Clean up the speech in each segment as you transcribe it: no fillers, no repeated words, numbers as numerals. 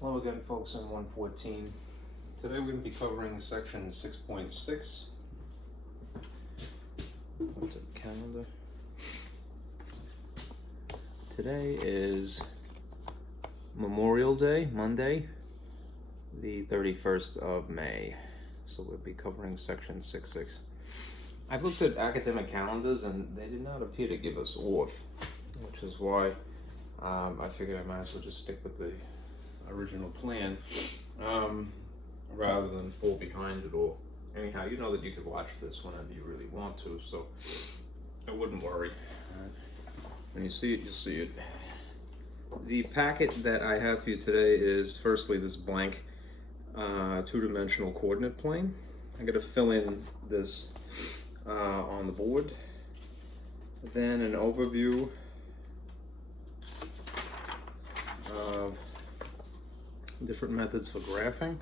Hello again, folks, on 114. Today we're going to be covering section 6.6. What's the calendar? Today is Memorial Day, Monday, the 31st of May. So we'll be covering section 6.6. I've looked at academic calendars and they did not appear to give us off, which is why I figured I might as well just stick with the original plan rather than fall behind it all. Anyhow, you know that you could watch this whenever you really want to, so I wouldn't worry. When you see it, you'll see it. The packet that I have for you today is firstly this blank two-dimensional coordinate plane. I'm going to fill in this on the board. Then an overview of different methods for graphing.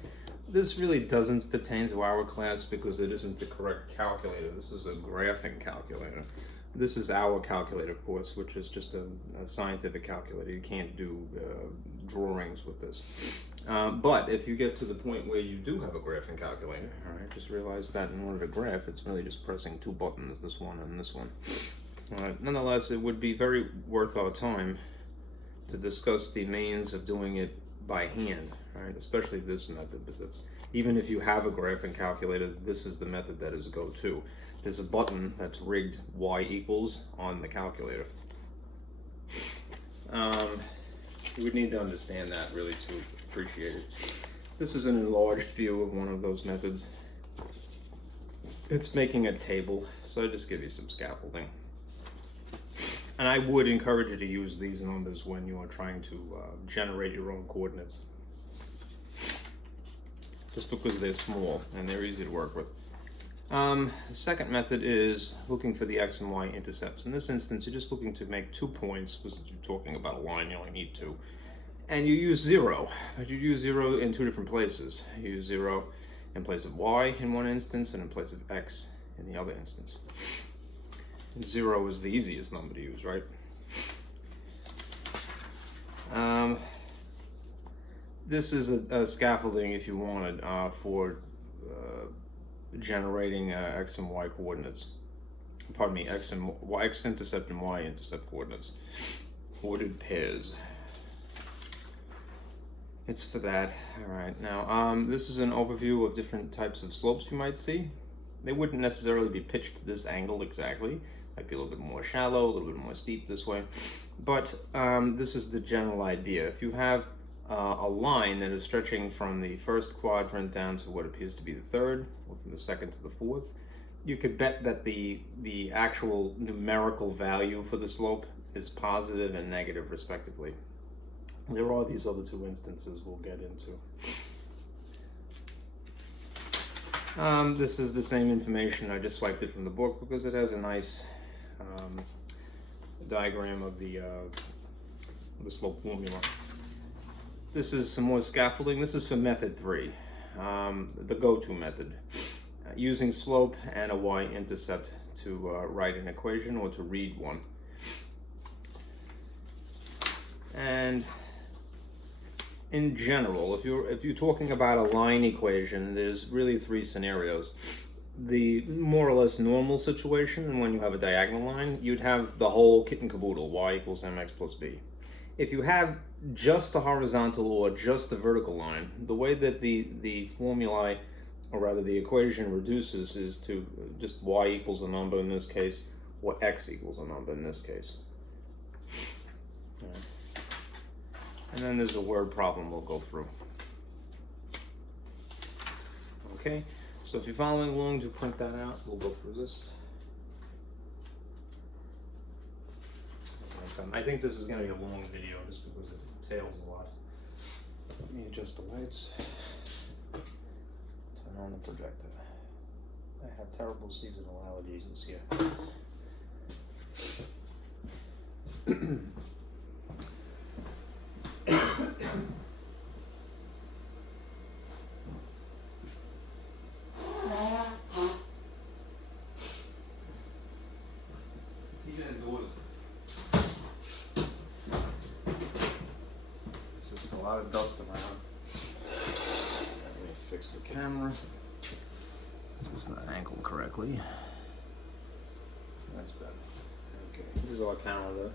This really doesn't pertain to our class because it isn't the correct calculator. This is a graphing calculator. This is our calculator, of course, which is just a scientific calculator. You can't do drawings with this. But if you get to the point where you do have a graphing calculator, all right, just realize that in order to graph, it's really just pressing two buttons, this one and this one. Nonetheless, it would be very worth our time to discuss the means of doing it by hand, right? Especially this method, because it's, even if you have a graphing calculator, this is the method that is go-to. There's a button that's rigged y equals on the calculator. You would need to understand that really to appreciate it. This is an enlarged view of one of those methods. It's making a table, so I just give you some scaffolding. And I would encourage you to use these numbers when you are trying to generate your own coordinates. Just because they're small and they're easy to work with. The second method is looking for the x and y intercepts. In this instance, you're just looking to make 2 points, because you're talking about a line, you only need 2. And you use 0, but you use 0 in 2 different places. You use 0 in place of y in one instance and in place of x in the other instance. 0 is the easiest number to use, right? This is a scaffolding, if you wanted, for generating x and y coordinates. Pardon me, x intercept and y intercept coordinates. Ordered pairs. It's for that. All right. Now, this is an overview of different types of slopes you might see. They wouldn't necessarily be pitched to this angle exactly. Might be a little bit more shallow, a little bit more steep this way. But this is the general idea. If you have a line that is stretching from the first quadrant down to what appears to be the third, or from the second to the fourth, you could bet that the actual numerical value for the slope is positive and negative respectively. There are these other two instances we'll get into. This is the same information. I just swiped it from the book because it has a nice diagram of the slope formula. This is some more scaffolding. This is for method 3, the go-to method. Using slope and a y-intercept to write an equation or to read one. And in general, if you're talking about a line equation, there's really 3 scenarios. The more or less normal situation, when you have a diagonal line, you'd have the whole kit and caboodle, y equals mx plus b. If you have just a horizontal or just a vertical line, the way that the formulae, or rather the equation reduces, is to just y equals a number in this case, or x equals a number in this case. All right. And then there's a word problem we'll go through. Okay, so if you're following along, to print that out, we'll go through this. I think this is going to be a long video just because it tails a lot. Let me adjust the lights. Turn on the projector. I have terrible seasonal allergies here. He's indoors. This is There's a lot of dust around. Let me fix the camera. This is not angled correctly. That's better. Okay, here's our calendar.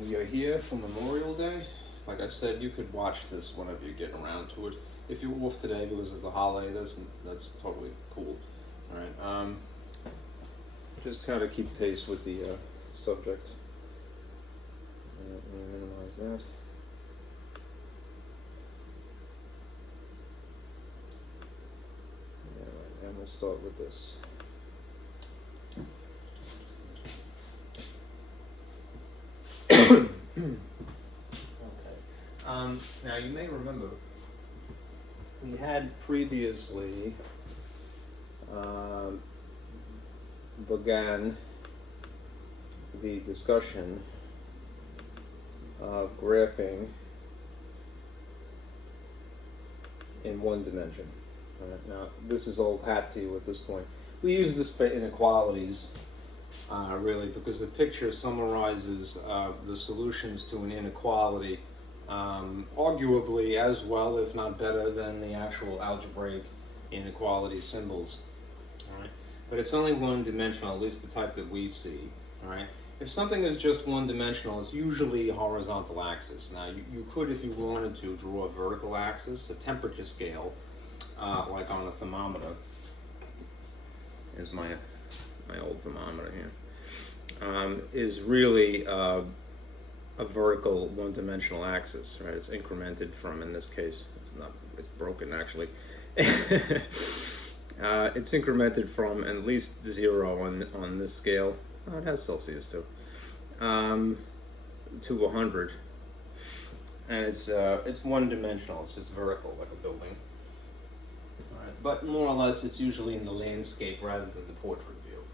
We are here for Memorial Day. Like I said, you could watch this whenever you get around to it. If you're off today because it's a holiday, that's totally cool. All right. Just kind of keep pace with the subject. Let me minimize that. Alright, and we'll start with this. Okay. Now you may remember we had previously began the discussion of graphing in one dimension. Right? Now, this is old hat to you at this point. We use this for inequalities, really, because the picture summarizes the solutions to an inequality arguably as well, if not better, than the actual algebraic inequality symbols. All right? But it's only one dimensional, at least the type that we see. All right? If something is just one dimensional, it's usually a horizontal axis. Now, you could, if you wanted to, draw a vertical axis, a temperature scale, like on a thermometer. Here's my old thermometer here. Is really a vertical one-dimensional axis, right? It's incremented from, in this case, it's broken actually. It's incremented from at least 0 on this scale. Oh, it has Celsius too. To 100, and it's one-dimensional. It's just vertical, like a building. All right, but more or less, it's usually in the landscape rather than the portrait view.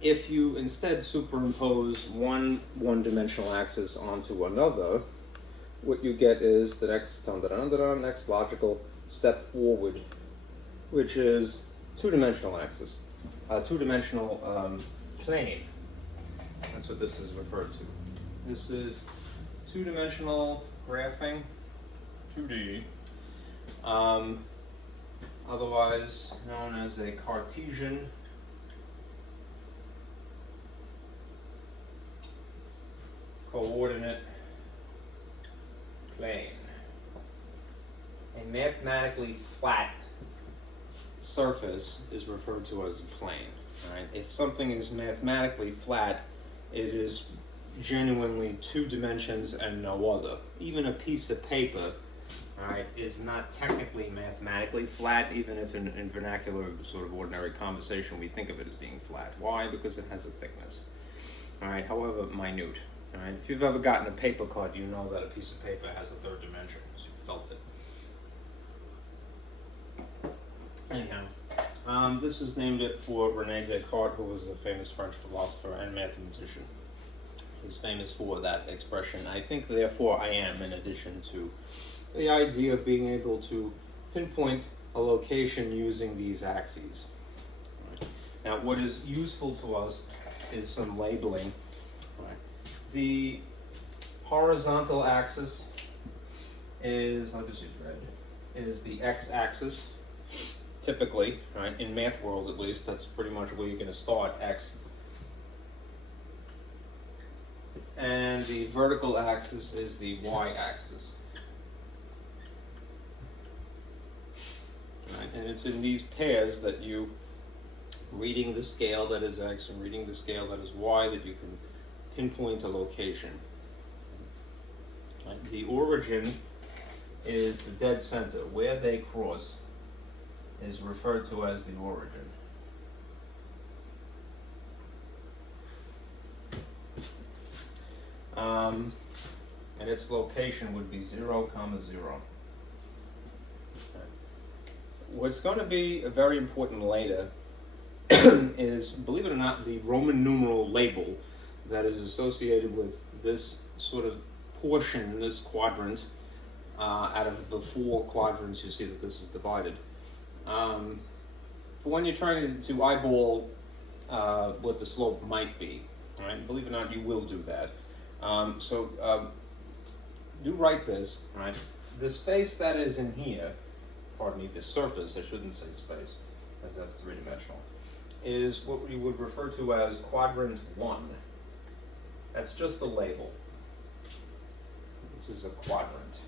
If you instead superimpose one-dimensional axis onto another, what you get is the next logical step forward, which is two-dimensional axis, two-dimensional plane. That's what this is referred to. This is two-dimensional graphing, 2D, otherwise known as a Cartesian coordinate plane. A mathematically flat surface is referred to as a plane. Right? If something is mathematically flat, it is genuinely 2 dimensions and no other. Even a piece of paper, right, is not technically mathematically flat, even if in vernacular sort of ordinary conversation we think of it as being flat. Why? Because it has a thickness. All right, however minute. All right, if you've ever gotten a paper cut, you know that a piece of paper has a 3rd dimension, because you felt it. Anyhow, this is named it for René Descartes, who was a famous French philosopher and mathematician. He's famous for that expression. I think, therefore, I am, in addition to the idea of being able to pinpoint a location using these axes. Right. Now, what is useful to us is some labeling. Right. The horizontal axis is, I'll just use red, is the x-axis. Typically, right, in math world at least, that's pretty much where you're going to start, x. And the vertical axis is the y-axis. Right, and it's in these pairs that you, reading the scale that is x and reading the scale that is y, that you can pinpoint a location. Right, the origin is the dead center. Where they cross is referred to as the origin. And its location would be 0, 0. What's going to be very important later is, believe it or not, the Roman numeral label that is associated with this sort of portion, this quadrant, out of the 4 quadrants you see that this is divided. For when you're trying to eyeball what the slope might be, right? Believe it or not, you will do that. So do write this, right? The space that is in here, pardon me, the surface, I shouldn't say space, as that's three-dimensional, is what we would refer to as quadrant 1. That's just a label. This is a quadrant.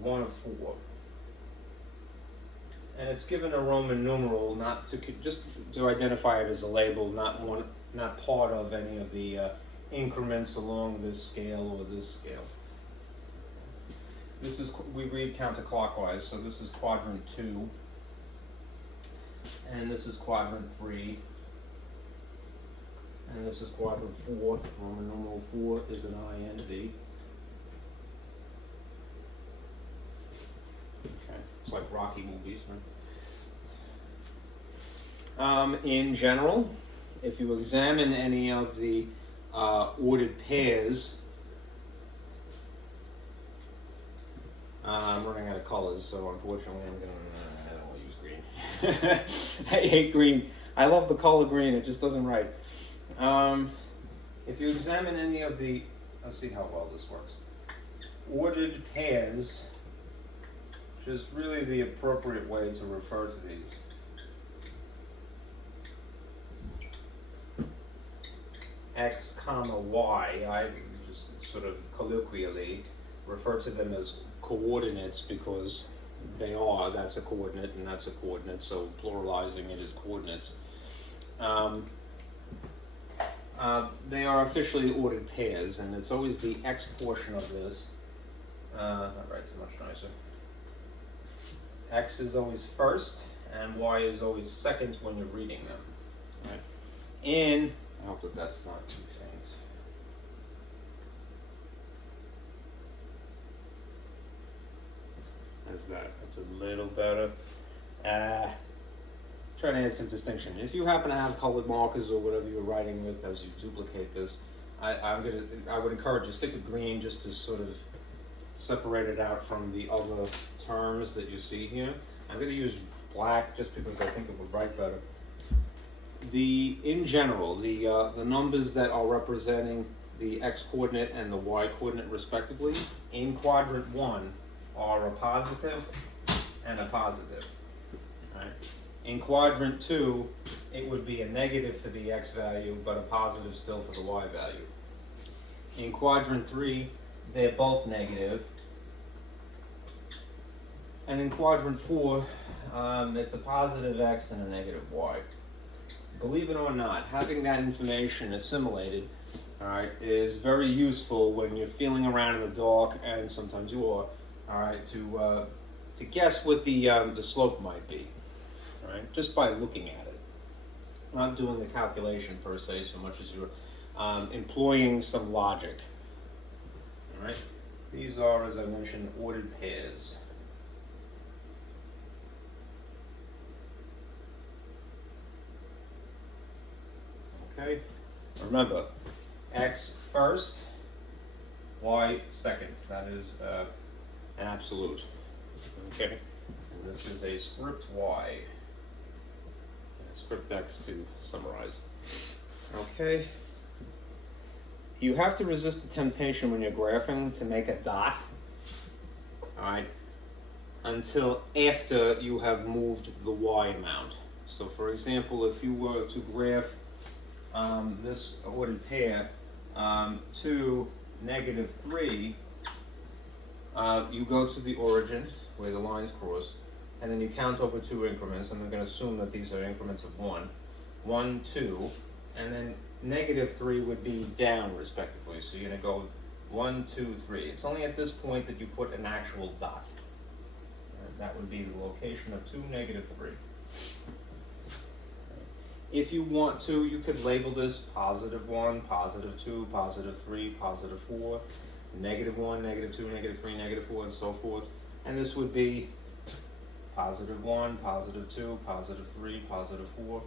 1 of 4. And it's given a Roman numeral not to just to identify it as a label, not part of any of the increments along this scale or this scale. This is, we read counterclockwise, so this is quadrant 2, and this is quadrant 3, and this is quadrant 4. Roman numeral 4 is an IND. Okay, it's like Rocky movies, right? In general, if you examine any of the ordered pairs, I'm running out of colors, so unfortunately I don't want to use green. I hate green. I love the color green, it just doesn't write. If you examine any of the, let's see how well this works. Ordered pairs, which is really the appropriate way to refer to these. X comma Y, I just sort of colloquially refer to them as coordinates because they are, that's a coordinate and that's a coordinate, so pluralizing it is coordinates. They are officially ordered pairs, and it's always the X portion of this. That writes much nicer. X is always first, and Y is always second when you're reading them. Right? In, I hope that that's not too faint. How's that? That's a little better. Trying to add some distinction. If you happen to have colored markers or whatever you're writing with as you duplicate this, I would encourage you to stick with green just to sort of separate it out from the other terms that you see here. I'm going to use black just because I think it would write better. In general, the numbers that are representing the X coordinate and the Y coordinate respectively in quadrant 1 are a positive and a positive. Right? In quadrant 2, it would be a negative for the X value, but a positive still for the Y value. In quadrant 3, they're both negative. And in quadrant 4, it's a positive X and a negative Y. Believe it or not, having that information assimilated, all right, is very useful when you're feeling around in the dark, and sometimes you are, all right, to guess what the slope might be, all right, just by looking at it. Not doing the calculation per se so much as you're employing some logic, all right. These are, as I mentioned, ordered pairs. Okay, remember, X first, Y second. That is an absolute. Okay, and this is a script Y, and script X to summarize. Okay, you have to resist the temptation when you're graphing to make a dot, all right, until after you have moved the Y amount. So for example, if you were to graph this ordered pair to -3, you go to the origin where the lines cross, and then you count over 2 increments, and I'm going to assume that these are increments of 1, 1, 2, and then -3 would be down respectively. So you're going to go 1, 2, 3. It's only at this point that you put an actual dot. That would be the location of 2, -3. If you want to, you could label this +1, +2, +3, +4, -1, -2, -3, -4, and so forth. And this would be +1, +2, +3, +4,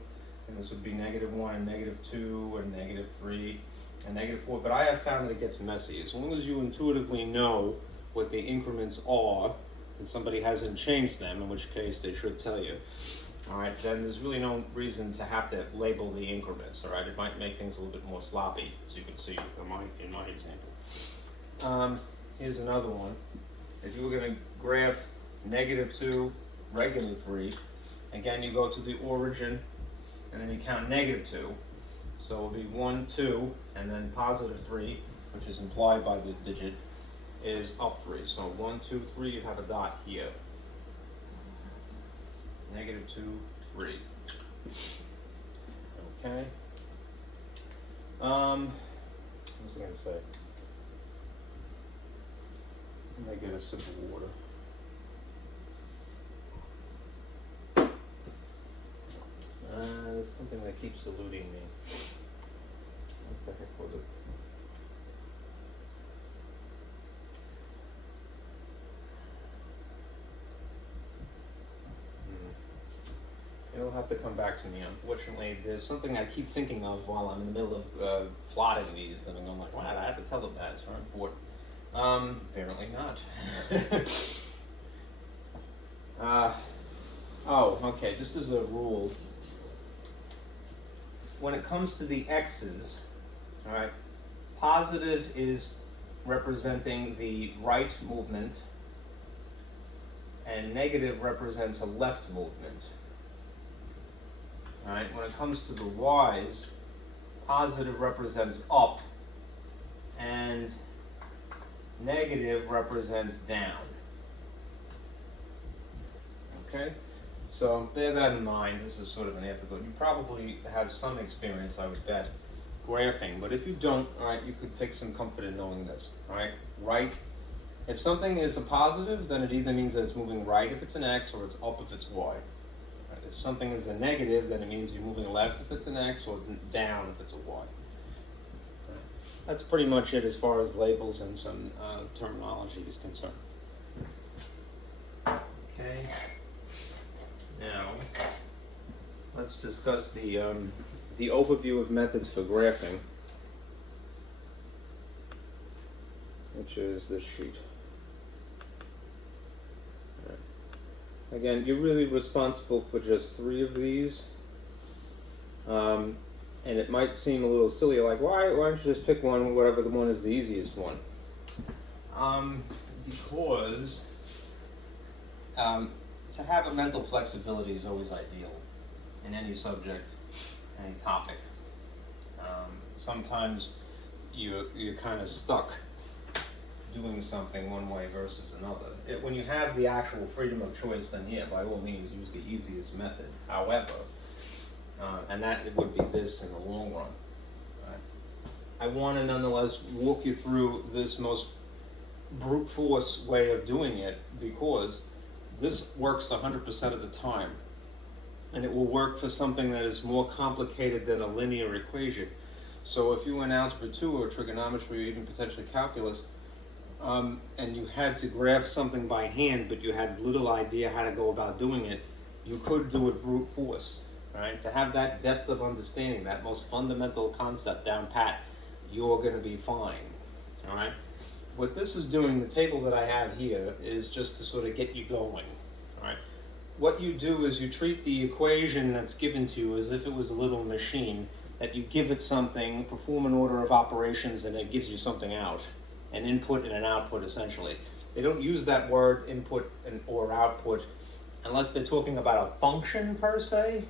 and this would be -1 and -2 and -3 and -4. But I have found that it gets messy. As long as you intuitively know what the increments are, and somebody hasn't changed them, in which case they should tell you. All right, then there's really no reason to have to label the increments, all right? It might make things a little bit more sloppy, as you can see in my example. Here's another one. If you were going to graph -2, regular 3, again, you go to the origin, and then you count -2. So it'll be 1, 2, and then +3, which is implied by the digit, is up 3. So 1, 2, 3, you have a dot here. -2, 3. Okay. What was I going to say? I'm going to get a sip of water. There's something that keeps eluding me. What the heck was it? It'll have to come back to me. Unfortunately, there's something I keep thinking of while I'm in the middle of plotting these, and I'm like, wow, I have to tell them that. It's very important. Apparently not. Oh, okay, just as a rule, when it comes to the x's, all right, positive is representing the right movement, and negative represents a left movement. All right, when it comes to the y's, positive represents up, and negative represents down. Okay? So bear that in mind. This is sort of an afterthought. You probably have some experience, I would bet, graphing, but if you don't, all right, you could take some comfort in knowing this. All right, right. If something is a positive, then it either means that it's moving right if it's an x, or it's up if it's y. Right? If something is a negative, then it means you're moving left if it's an x, or down if it's a y. That's pretty much it as far as labels and some terminology is concerned. Okay. Now, let's discuss the overview of methods for graphing, which is this sheet. All right. Again, you're really responsible for just 3 of these. And it might seem a little silly, like, why don't you just pick one, whatever the one is the easiest one? Because to have a mental flexibility is always ideal in any subject, any topic. Sometimes you're kind of stuck doing something one way versus another. When you have the actual freedom of choice, then yeah, by all means, use the easiest method. However, and that it would be this in the long run. Right? I want to nonetheless walk you through this most brute force way of doing it, because this works 100% of the time, and it will work for something that is more complicated than a linear equation. So if you were in Algebra 2 or trigonometry or even potentially calculus, and you had to graph something by hand, but you had little idea how to go about doing it, you could do it brute force. Right? To have that depth of understanding, that most fundamental concept down pat, you're going to be fine. All right? What this is doing, the table that I have here, is just to sort of get you going. All right? What you do is you treat the equation that's given to you as if it was a little machine, that you give it something, perform an order of operations, and it gives you something out, an input and an output, essentially. They don't use that word input or output unless they're talking about a function per se,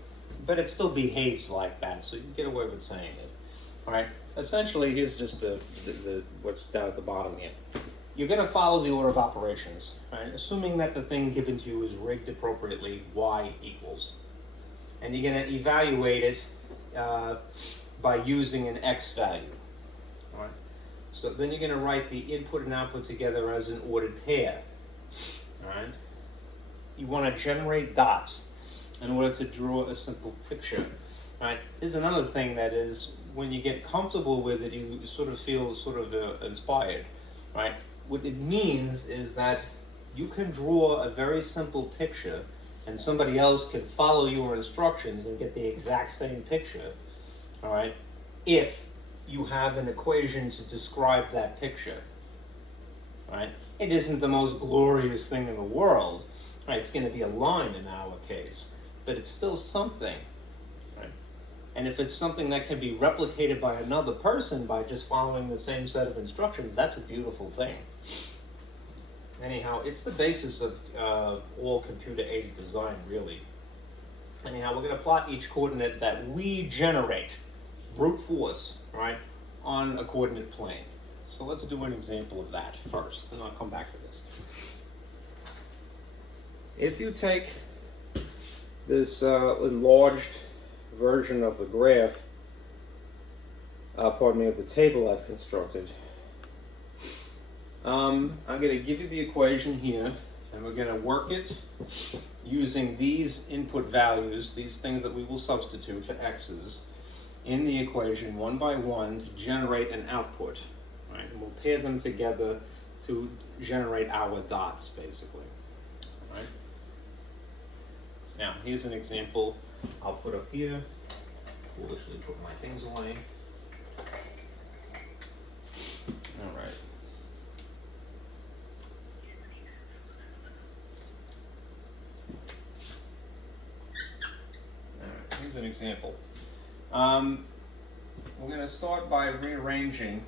but it still behaves like that, so you can get away with saying it. All right. Essentially, here's just the what's down at the bottom here. You're going to follow the order of operations, right? Assuming that the thing given to you is rigged appropriately, y equals, and you're going to evaluate it by using an x value. All right. So then you're going to write the input and output together as an ordered pair. All right. You want to generate dots in order to draw a simple picture. Right? Here's another thing that is, when you get comfortable with it, you sort of feel inspired. Right? What it means is that you can draw a very simple picture, and somebody else can follow your instructions and get the exact same picture. All right? If you have an equation to describe that picture. Right? It isn't the most glorious thing in the world. Right? It's going to be a line in our case, but it's still something, right? And if it's something that can be replicated by another person by just following the same set of instructions, that's a beautiful thing, Anyhow, it's the basis of all computer-aided design, really. Anyhow, we're going to plot each coordinate that we generate, brute force, right, on a coordinate plane. So let's do an example of that first, and I'll come back to this. If you take this enlarged version of the graph, of the table I've constructed, I'm going to give you the equation here, and we're going to work it using these input values, these things that we will substitute for x's, in the equation one by one to generate an output. Right? And we'll pair them together to generate our dots, basically. Right? Now, here's an example I'll put up here. Foolishly put my things away. All right. Here's an example. We're going to start by rearranging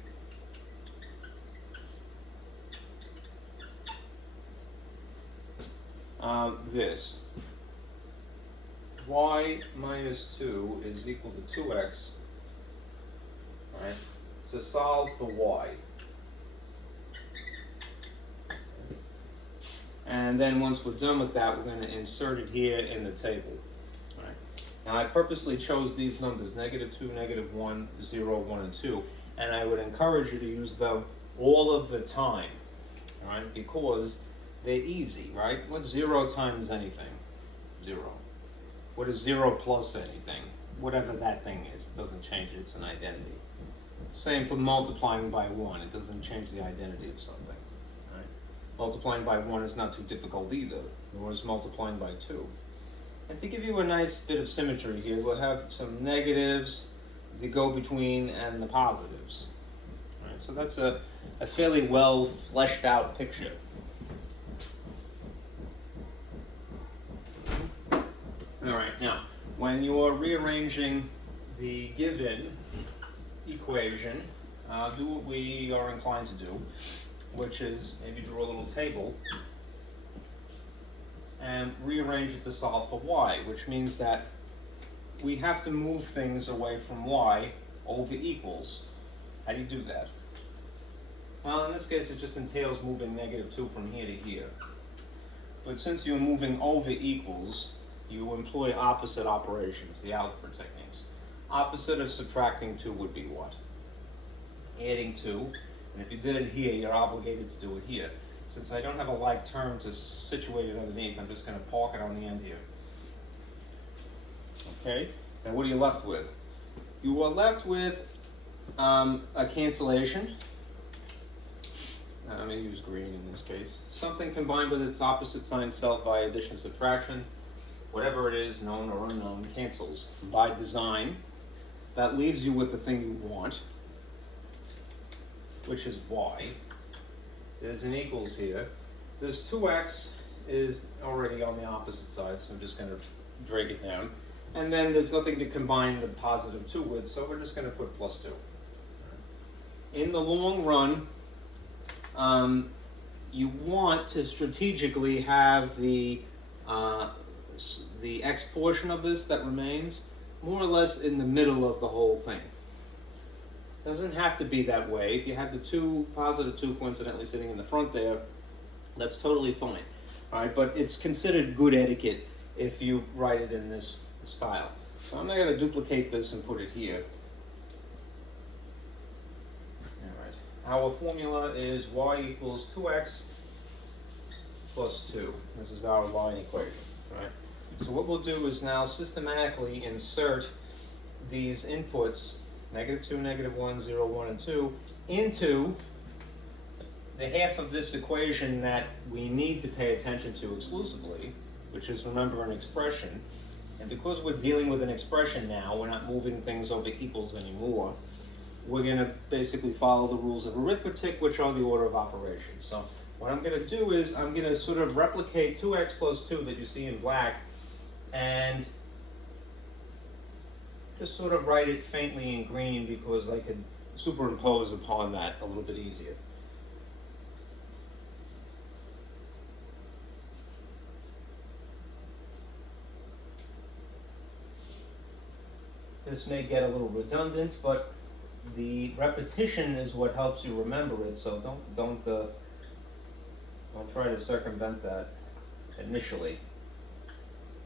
this. Y minus 2 is equal to 2x, right, to solve for y. And then once we're done with that, we're going to insert it here in the table. Now, I purposely chose these numbers, -2, -1, 0, 1, and 2, and I would encourage you to use them all of the time, all right, because they're easy, right? What's 0 times anything? 0. What is 0 plus anything? Whatever that thing is, it doesn't change it, it's an identity. Same for multiplying by 1, it doesn't change the identity of something, right? Multiplying by 1 is not too difficult either, nor is multiplying by 2. And to give you a nice bit of symmetry here, we'll have some negatives, the go-between, and the positives. All right, so that's a fairly well fleshed out picture. All right, now, when you are rearranging the given equation, do what we are inclined to do, which is maybe draw a little table and rearrange it to solve for y, which means that we have to move things away from y over equals. How do you do that? Well, in this case, it just entails moving -2 from here to here. But since you're moving over equals, you employ opposite operations, the algebra techniques. Opposite of subtracting 2 would be what? Adding 2. And if you did it here, you're obligated to do it here. Since I don't have a like term to situate it underneath, I'm just going to park it on the end here. Okay, now what are you left with? You are left with a cancellation. I'm going to use green in this case. Something combined with its opposite sign self via addition, subtraction. Whatever it is, known or unknown, cancels by design. That leaves you with the thing you want, which is y. There's an equals here. This 2x is already on the opposite side, so I'm just going to drag it down. And then there's nothing to combine the positive 2 with, so we're just going to put +2. In the long run, you want to strategically have the x portion of this that remains more or less in the middle of the whole thing. Doesn't have to be that way. If you have the positive 2 coincidentally sitting in the front there, that's totally fine. All right, but it's considered good etiquette if you write it in this style. So I'm not going to duplicate this and put it here. All right. Our formula is y equals 2x plus 2. This is our line equation. All right. So what we'll do is now systematically insert these inputs, -2, -1, 0, 1, and 2, into the half of this equation that we need to pay attention to exclusively, which is, remember, an expression. And because we're dealing with an expression now, we're not moving things over equals anymore, we're going to basically follow the rules of arithmetic, which are the order of operations. So what I'm going to do is I'm going to sort of replicate 2x plus 2 that you see in black, and just sort of write it faintly in green because I could superimpose upon that a little bit easier. this may get a little redundant, but the repetition is what helps you remember it, so don't try to circumvent that initially.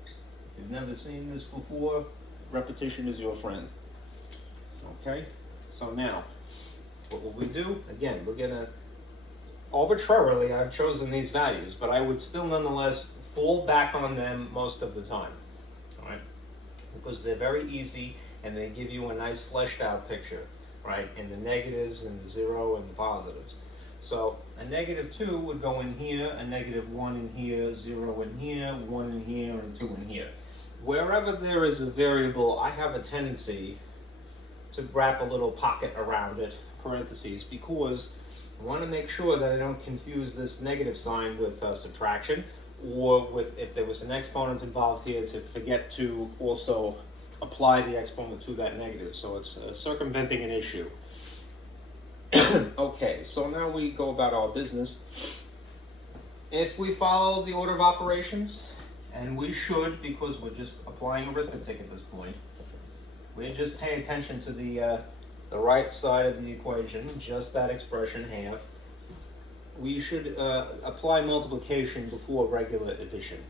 If you've never seen this before, repetition is your friend. Okay? So now, what will we do? Again, we're gonna, arbitrarily, I've chosen these values, but I would still nonetheless fall back on them most of the time. Alright? Because they're very easy and they give you a nice fleshed out picture, right? In the negatives and the 0 and the positives. So a -2 would go in here, a -1 in here, 0 in here, 1 in here, and 2 in here. Wherever there is a variable, I have a tendency to wrap a little pocket around it, parentheses, because I want to make sure that I don't confuse this negative sign with subtraction, or with, if there was an exponent involved here, to forget to also apply the exponent to that negative. So it's circumventing an issue. Okay, so now we go about our business. If we follow the order of operations, and we should, because we're just applying arithmetic at this point, we just pay attention to the right side of the equation, just that expression, half. We should apply multiplication before regular addition.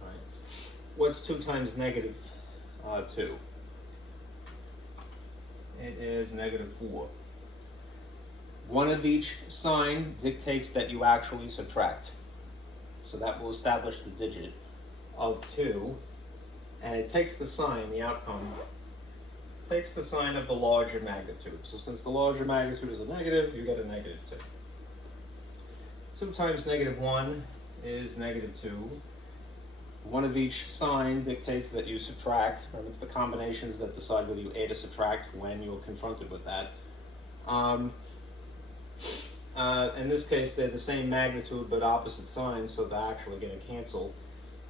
Right. What's 2 times -2? It is -4. One of each sign dictates that you actually subtract. So that will establish the digit of 2. And it takes the sign, the outcome, takes the sign of the larger magnitude. So since the larger magnitude is a negative, you get a -2. 2 times -1 is -2. One of each sign dictates that you subtract, and it's the combinations that decide whether you add or subtract when you're confronted with that. In this case, they're the same magnitude but opposite signs, so they're actually going to cancel.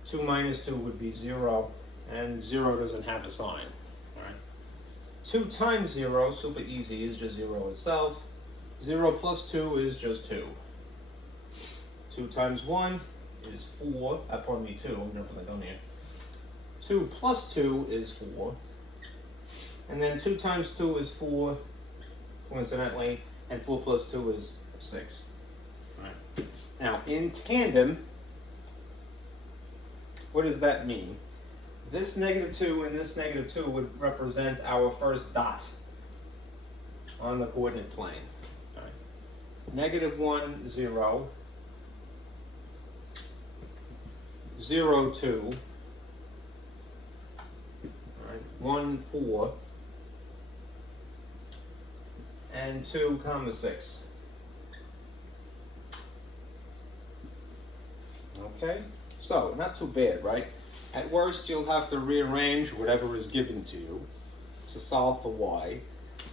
2 minus 2 would be 0, and 0 doesn't have a sign. All right. 2 times 0, super easy, is just 0 itself. 0 plus 2 is just 2. 2 times 1 is 4. Pardon me, 2. I'm jumping the gun here. 2 plus 2 is 4. And then 2 times 2 is 4, coincidentally, and 4 plus 2 is 6. All right. Now, in tandem, what does that mean? This -2 and this -2 would represent our first dot on the coordinate plane. All right. -1, 0. 0, 2. All right. 1, 4. And 2, 6. Okay, so not too bad, right? At worst, you'll have to rearrange whatever is given to you to solve for y,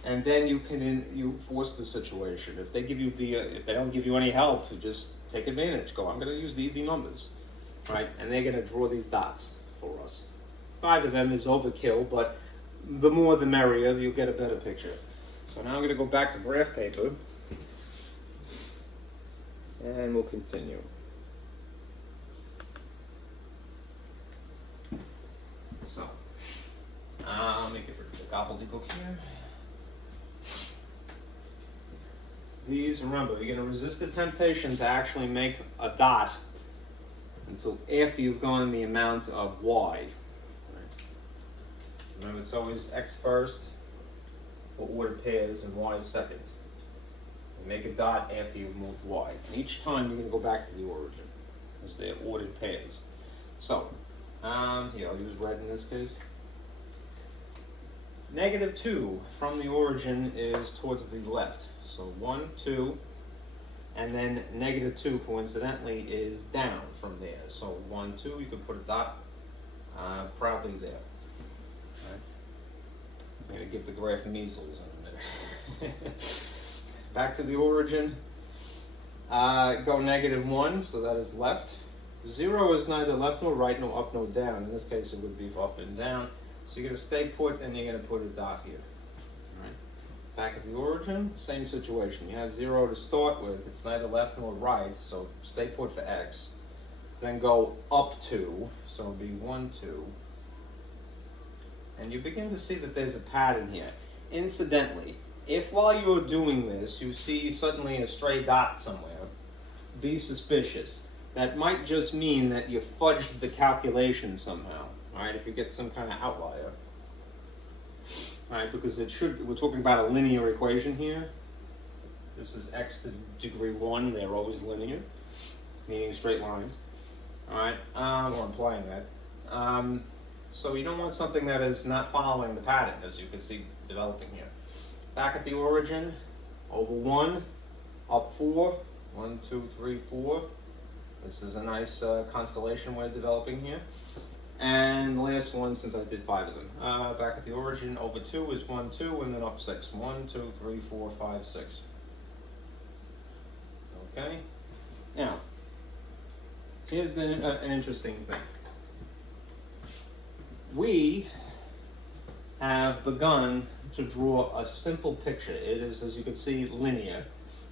and then you force the situation. If they give you if they don't give you any help, you just take advantage. Go, I'm going to use the easy numbers, right? And they're going to draw these dots for us. 5 of them is overkill, but the more the merrier. You'll get a better picture. So now I'm going to go back to graph paper, and we'll continue. So, let me get rid of the gobbledygook here. These, remember, you're going to resist the temptation to actually make a dot until after you've gone the amount of y. Right. Remember, it's always x first for ordered pairs and y second. And make a dot after you've moved y. And each time you're going to go back to the origin, because they're ordered pairs. So, here, I'll use red in this case. -2 from the origin is towards the left. So 1, 2, and then -2 coincidentally is down from there. So 1, 2, you can put a dot proudly there. All right. I'm going to give the graph measles in a minute. Back to the origin. Go -1, so that is left. 0 is neither left nor right, nor up nor down. In this case, it would be up and down. So you're going to stay put, and you're going to put a dot here. All right. Back at the origin, same situation. You have 0 to start with. It's neither left nor right, so stay put for x. Then go up 2, so it'll be 1, 2. And you begin to see that there's a pattern here. Incidentally, if while you're doing this, you see suddenly a stray dot somewhere, be suspicious. That might just mean that you fudged the calculation somehow, all right, if you get some kind of outlier. All right, because we're talking about a linear equation here. This is x to degree 1, they're always linear, meaning straight lines, all right, or implying that. So you don't want something that is not following the pattern, as you can see developing here. Back at the origin, over 1, up 4, 1, 2, 3, 4. This is a nice constellation we're developing here. And the last one, since I did 5 of them, back at the origin, over 2 is 1, 2, and then up 6. 1, 2, 3, 4, 5, 6. Okay? Now, here's an interesting thing. We have begun to draw a simple picture. It is, as you can see, linear.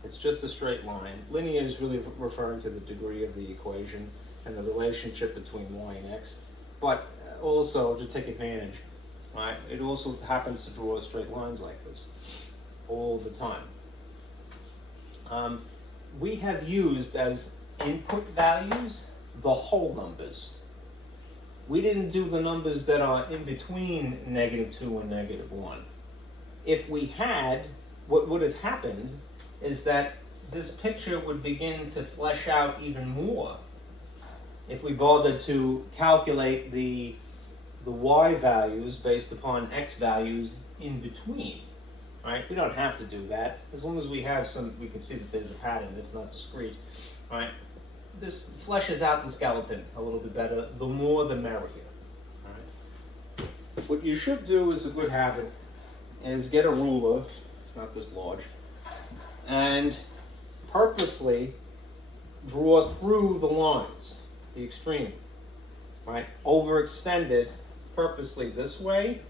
It's just a straight line. Linear is really referring to the degree of the equation and the relationship between y and x. But also, to take advantage, right, it also happens to draw straight lines like this all the time. We have used as input values the whole numbers. We didn't do the numbers that are in between -2 and -1. If we had, what would have happened is that this picture would begin to flesh out even more if we bothered to calculate the y values based upon x values in between. Right? We don't have to do that. As long as we have we can see that there's a pattern, it's not discrete. Right? This fleshes out the skeleton a little bit better. The more the merrier. Right? What you should do as a good habit is get a ruler, not this large, and purposely draw through the lines, the extreme, right? Overextend it purposely this way,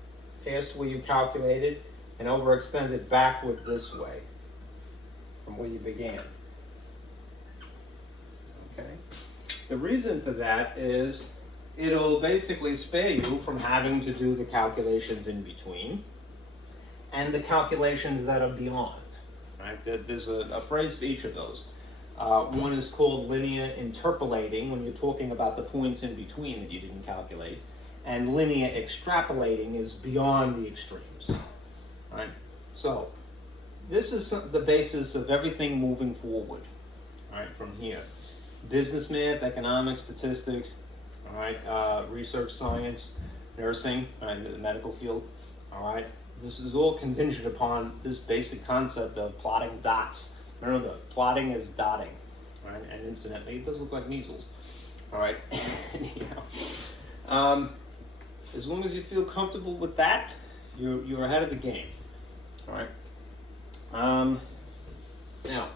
past where you calculated, and overextend it backward this way, from where you began. Okay? The reason for that is it'll basically spare you from having to do the calculations in between and the calculations that are beyond. Right? There's a phrase for each of those. One is called linear interpolating, when you're talking about the points in between that you didn't calculate, and linear extrapolating is beyond the extremes. Right? So this is the basis of everything moving forward, right, from here. Business math, economics, statistics, all right, research science, nursing, right, the medical field, all right. This is all contingent upon this basic concept of plotting dots. Remember, plotting is dotting, right? And incidentally, it does look like measles. All right. Anyhow, as long as you feel comfortable with that, you're ahead of the game. All right. Now,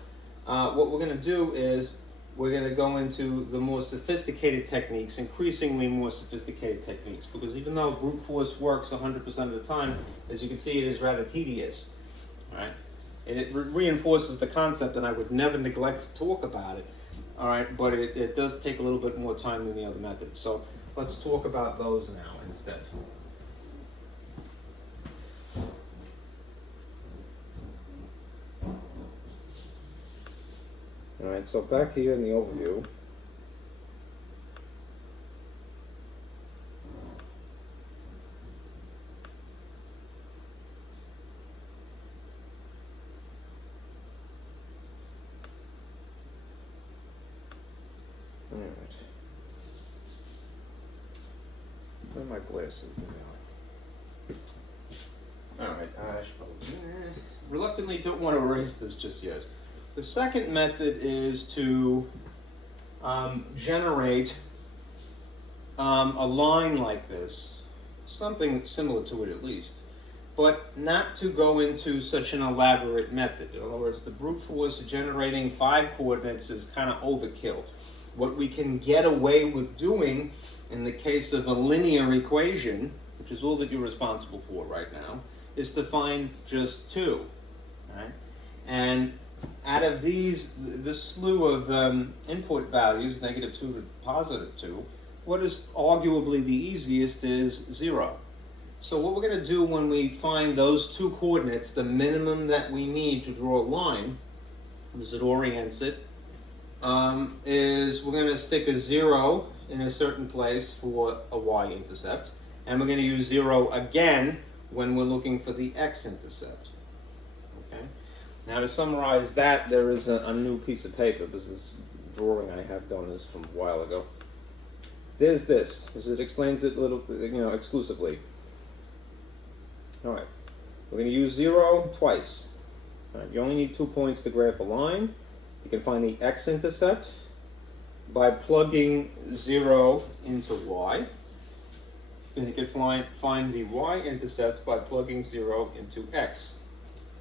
what we're going to do is we're going to go into the more sophisticated techniques, increasingly more sophisticated techniques, because even though brute force works 100% of the time, as you can see, it is rather tedious, right? And it reinforces the concept, and I would never neglect to talk about it, all right? But it does take a little bit more time than the other methods. So let's talk about those now instead. All right, so back here in the overview, all right, where are my glasses? All right, I should probably, reluctantly don't want to erase this just yet. The second method is to generate a line like this, something similar to it at least, but not to go into such an elaborate method. In other words, the brute force generating 5 coordinates is kind of overkill. What we can get away with doing in the case of a linear equation, which is all that you're responsible for right now, is to find just 2, right? And out of this slew of input values, -2 to +2, what is arguably the easiest is 0. So what we're going to do when we find those two coordinates, the minimum that we need to draw a line, as it orients it, is we're going to stick a 0 in a certain place for a y-intercept, and we're going to use 0 again when we're looking for the x-intercept. Okay. Now to summarize that, there is a new piece of paper. This is drawing I have done is from a while ago. There's this, because it explains it a little, exclusively. All right, we're going to use 0 twice. All right, you only need 2 points to graph a line. You can find the x-intercept by plugging 0 into y. And you can find the y-intercept by plugging 0 into x.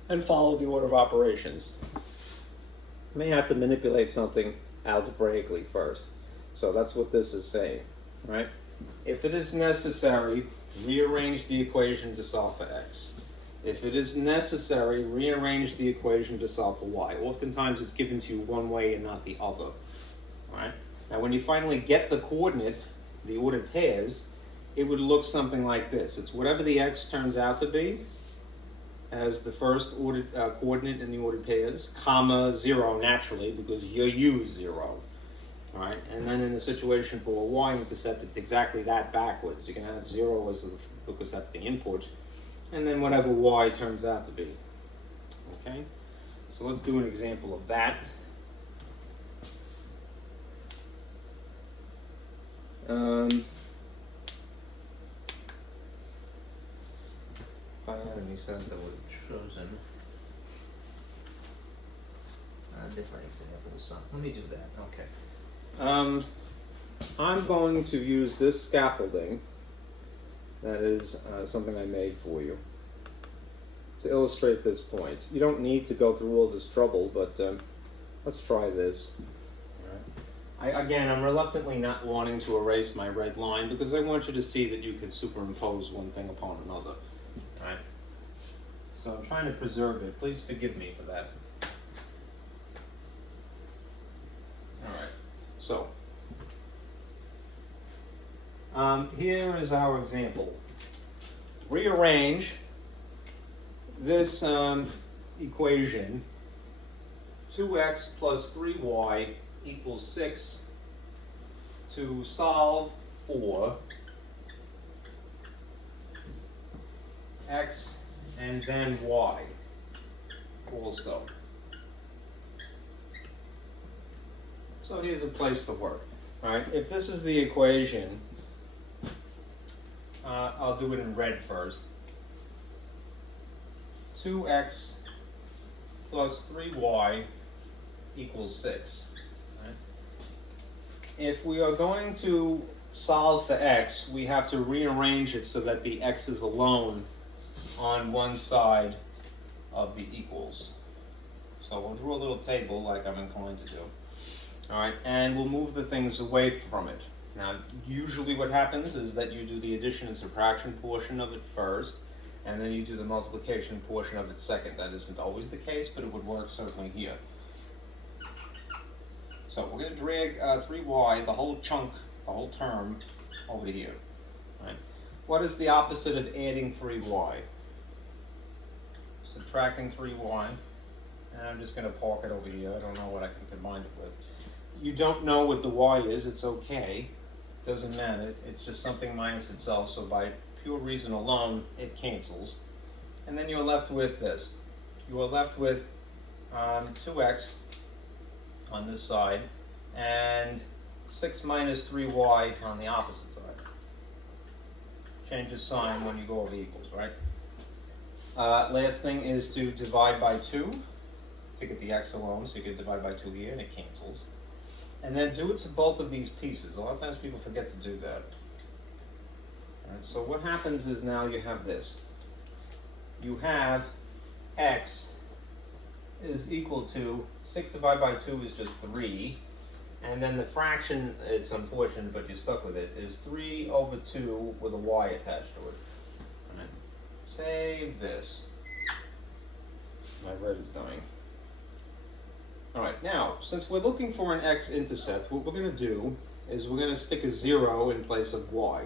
And follow the order of operations. You may have to manipulate something algebraically first. So that's what this is saying, right? If it is necessary, rearrange the equation to solve for x. If it is necessary, rearrange the equation to solve for y. Oftentimes it's given to you one way and not the other. All right? Now when you finally get the coordinates, the ordered pairs, it would look something like this. It's whatever the x turns out to be as the first ordered coordinate in the ordered pairs, comma 0 naturally because you use 0. All right, and then in the situation for a y-intercept, it's exactly that backwards. You can have 0 as because that's the input, and then whatever y turns out to be. Okay, so let's do an example of that. If I had any sense, I would have chosen a different example. So let me do that. Okay. I'm going to use this scaffolding, that is something I made for you, to illustrate this point. You don't need to go through all this trouble, but let's try this. All right. I'm reluctantly not wanting to erase my red line because I want you to see that you can superimpose one thing upon another. All right. So I'm trying to preserve it. Please forgive me for that. All right. So, here is our example. Rearrange this equation, 2x plus 3y equals 6, to solve for x and then y also. So here's a place to work. All right, if this is the equation, I'll do it in red first. 2x plus 3y equals 6. Right? If we are going to solve for x, we have to rearrange it so that the x is alone on one side of the equals. So we'll draw a little table like I'm inclined to do. All right, and we'll move the things away from it. Now, usually what happens is that you do the addition and subtraction portion of it first, and then you do the multiplication portion of it second. That isn't always the case, but it would work certainly here. So we're going to drag 3y, the whole chunk, the whole term, over to here. All right. What is the opposite of adding 3y? Subtracting 3y. And I'm just going to park it over here. I don't know what I can combine it with. You don't know what the y is, it's okay. Doesn't matter. It's just something minus itself, so by pure reason alone, it cancels. And then you're left with this. You are left with 2x on this side and 6 minus 3y on the opposite side. Change the sign when you go over equals, right? Last thing is to divide by 2 to get the x alone, so you can divide by 2 here and it cancels. And then do it to both of these pieces. A lot of times people forget to do that. All right, so what happens is now you have this. You have x is equal to 6 divided by 2 is just 3. And then the fraction, it's unfortunate, but you're stuck with it, is 3 over 2 with a y attached to it. All right. Save this. My red is dying. All right, now, since we're looking for an x-intercept, what we're going to do is we're going to stick a 0 in place of y.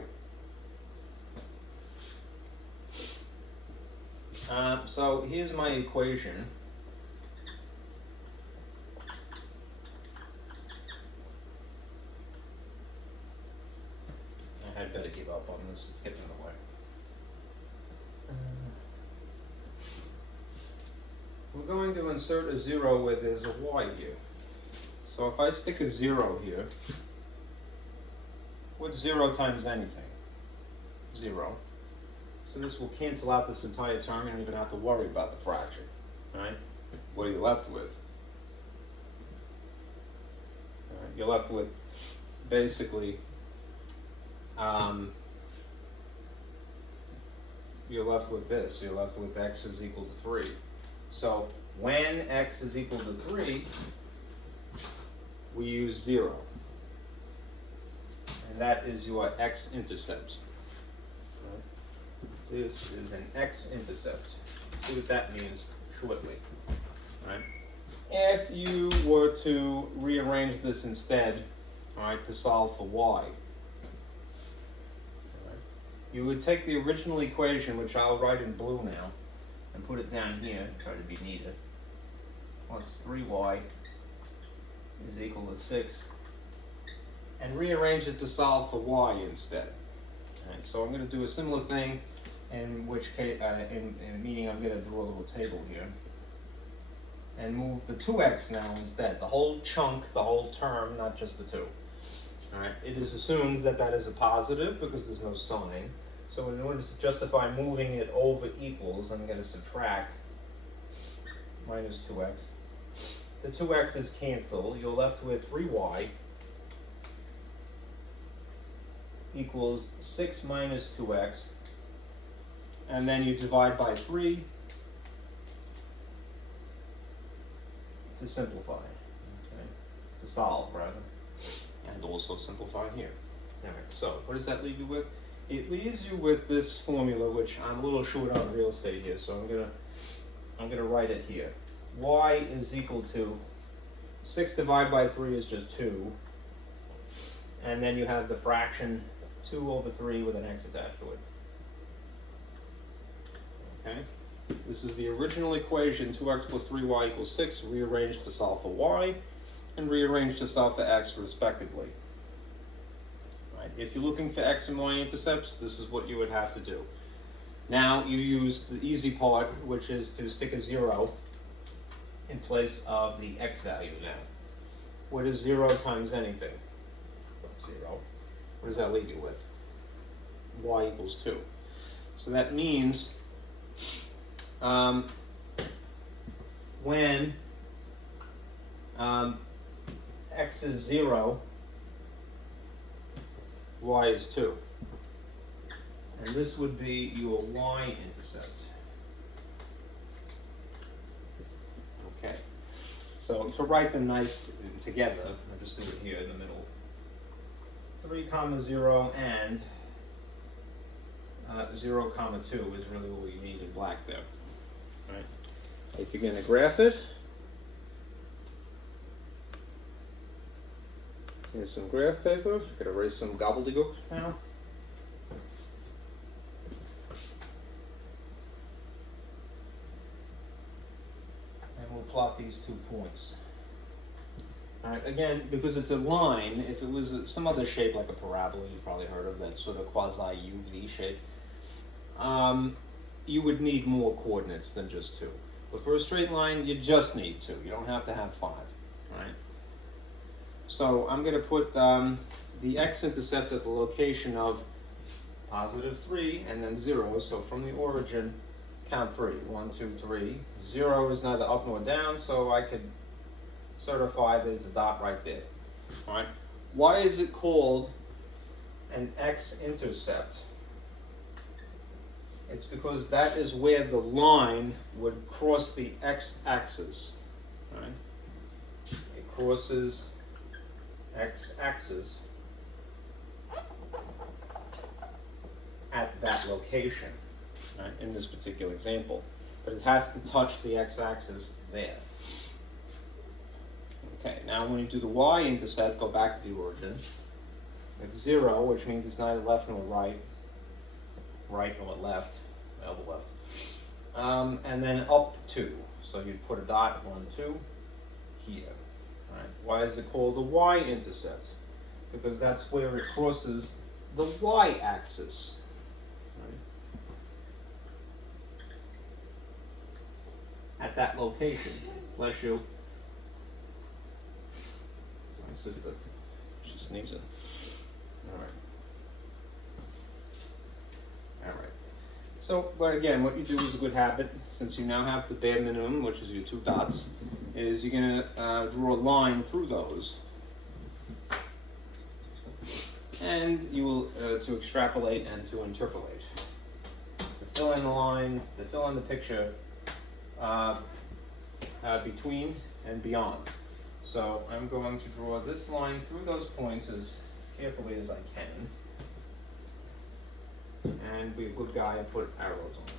So here's my equation. I had better give up on this, it's getting in the way. We're going to insert a 0 where there's a y here. So if I stick a 0 here, what's 0 times anything? 0. So this will cancel out this entire term. You don't even have to worry about the fraction. Right? What are you left with? You're left with basically you're left with this. You're left with x is equal to 3. So when x is equal to 3, we use 0. And that is your x-intercept. This is an x-intercept. See what that means shortly. Right? If you were to rearrange this instead, to solve for y, you would take the original equation, which I'll write in blue now, and put it down here, try to be neater, plus 3y is equal to 6, and rearrange it to solve for y instead. So I'm going to do a similar thing, in which case, meaning I'm going to draw a little table here, and move the 2x now instead, the whole chunk, the whole term, not just the 2. It is assumed that that is a positive because there's no sign. So in order to justify moving it over equals, I'm going to subtract minus 2x. The 2x's cancel. You're left with 3y equals 6 minus 2x. And then you divide by 3 to simplify, to solve rather, and also simplify here. All right, so what does that leave you with? It leaves you with this formula, which I'm a little short on real estate here, so I'm gonna write it here. Y is equal to 6 divided by 3 is just 2, and then you have the fraction 2 over 3 with an x attached to it. Okay, this is the original equation, 2x plus 3y equals 6, rearranged to solve for y, and rearranged to solve for x respectively. If you're looking for x and y intercepts, this is what you would have to do. Now you use the easy part, which is to stick a 0 in place of the x value now. What is 0 times anything? 0. What does that leave you with? Y equals 2. So that means when x is 0, y is 2. And this would be your y-intercept. Okay. So to write them nice together, I'll just do it here in the middle. 3, 0, and 0, 2 is really what we need in black there. All right. If you're going to graph it, here's some graph paper. Gotta erase some gobbledygook now. And we'll plot these 2 points. Alright, again, because it's a line, if it was some other shape like a parabola, you've probably heard of that sort of quasi-UV shape, you would need more coordinates than just 2. But for a straight line, you just need 2. You don't have to have 5, right? So I'm going to put the x-intercept at the location of positive 3 and then 0. So from the origin, count 3. 1, 2, 3. 0 is neither up nor down, so I could certify there's a dot right there. All right. Why is it called an x-intercept? It's because that is where the line would cross the x-axis. Right? It crosses x-axis at that location, right, in this particular example. But it has to touch the x-axis there. Okay, now when you do the y-intercept, go back to the origin. It's 0, which means it's neither left nor right, right nor left, elbow left. and then up 2. So you'd put a dot 1, 2 here. Right? Why is it called the Y-intercept? Because that's where it crosses the Y-axis. Right? At that location. Bless you. My sister, she's sneezing. All right. All right. So, but again, what you do is a good habit, since you now have the bare minimum, which is your 2 dots, is you're going to draw a line through those. And you will, to extrapolate and to interpolate. To fill in the lines, to fill in the picture between and beyond. So I'm going to draw this line through those points as carefully as I can. And be a good guy and put arrows on it.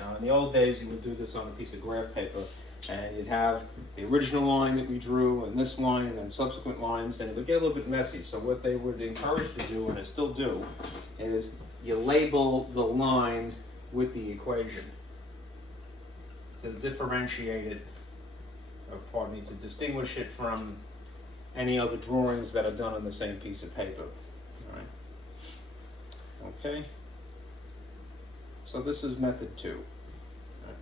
Now, in the old days, you would do this on a piece of graph paper, and you'd have the original line that we drew, and this line, and then subsequent lines, and it would get a little bit messy. So what they would encourage to do, and I still do, is you label the line with the equation. So differentiate it, or pardon me, to distinguish it from any other drawings that are done on the same piece of paper. All right. Okay. So this is method 2. All right.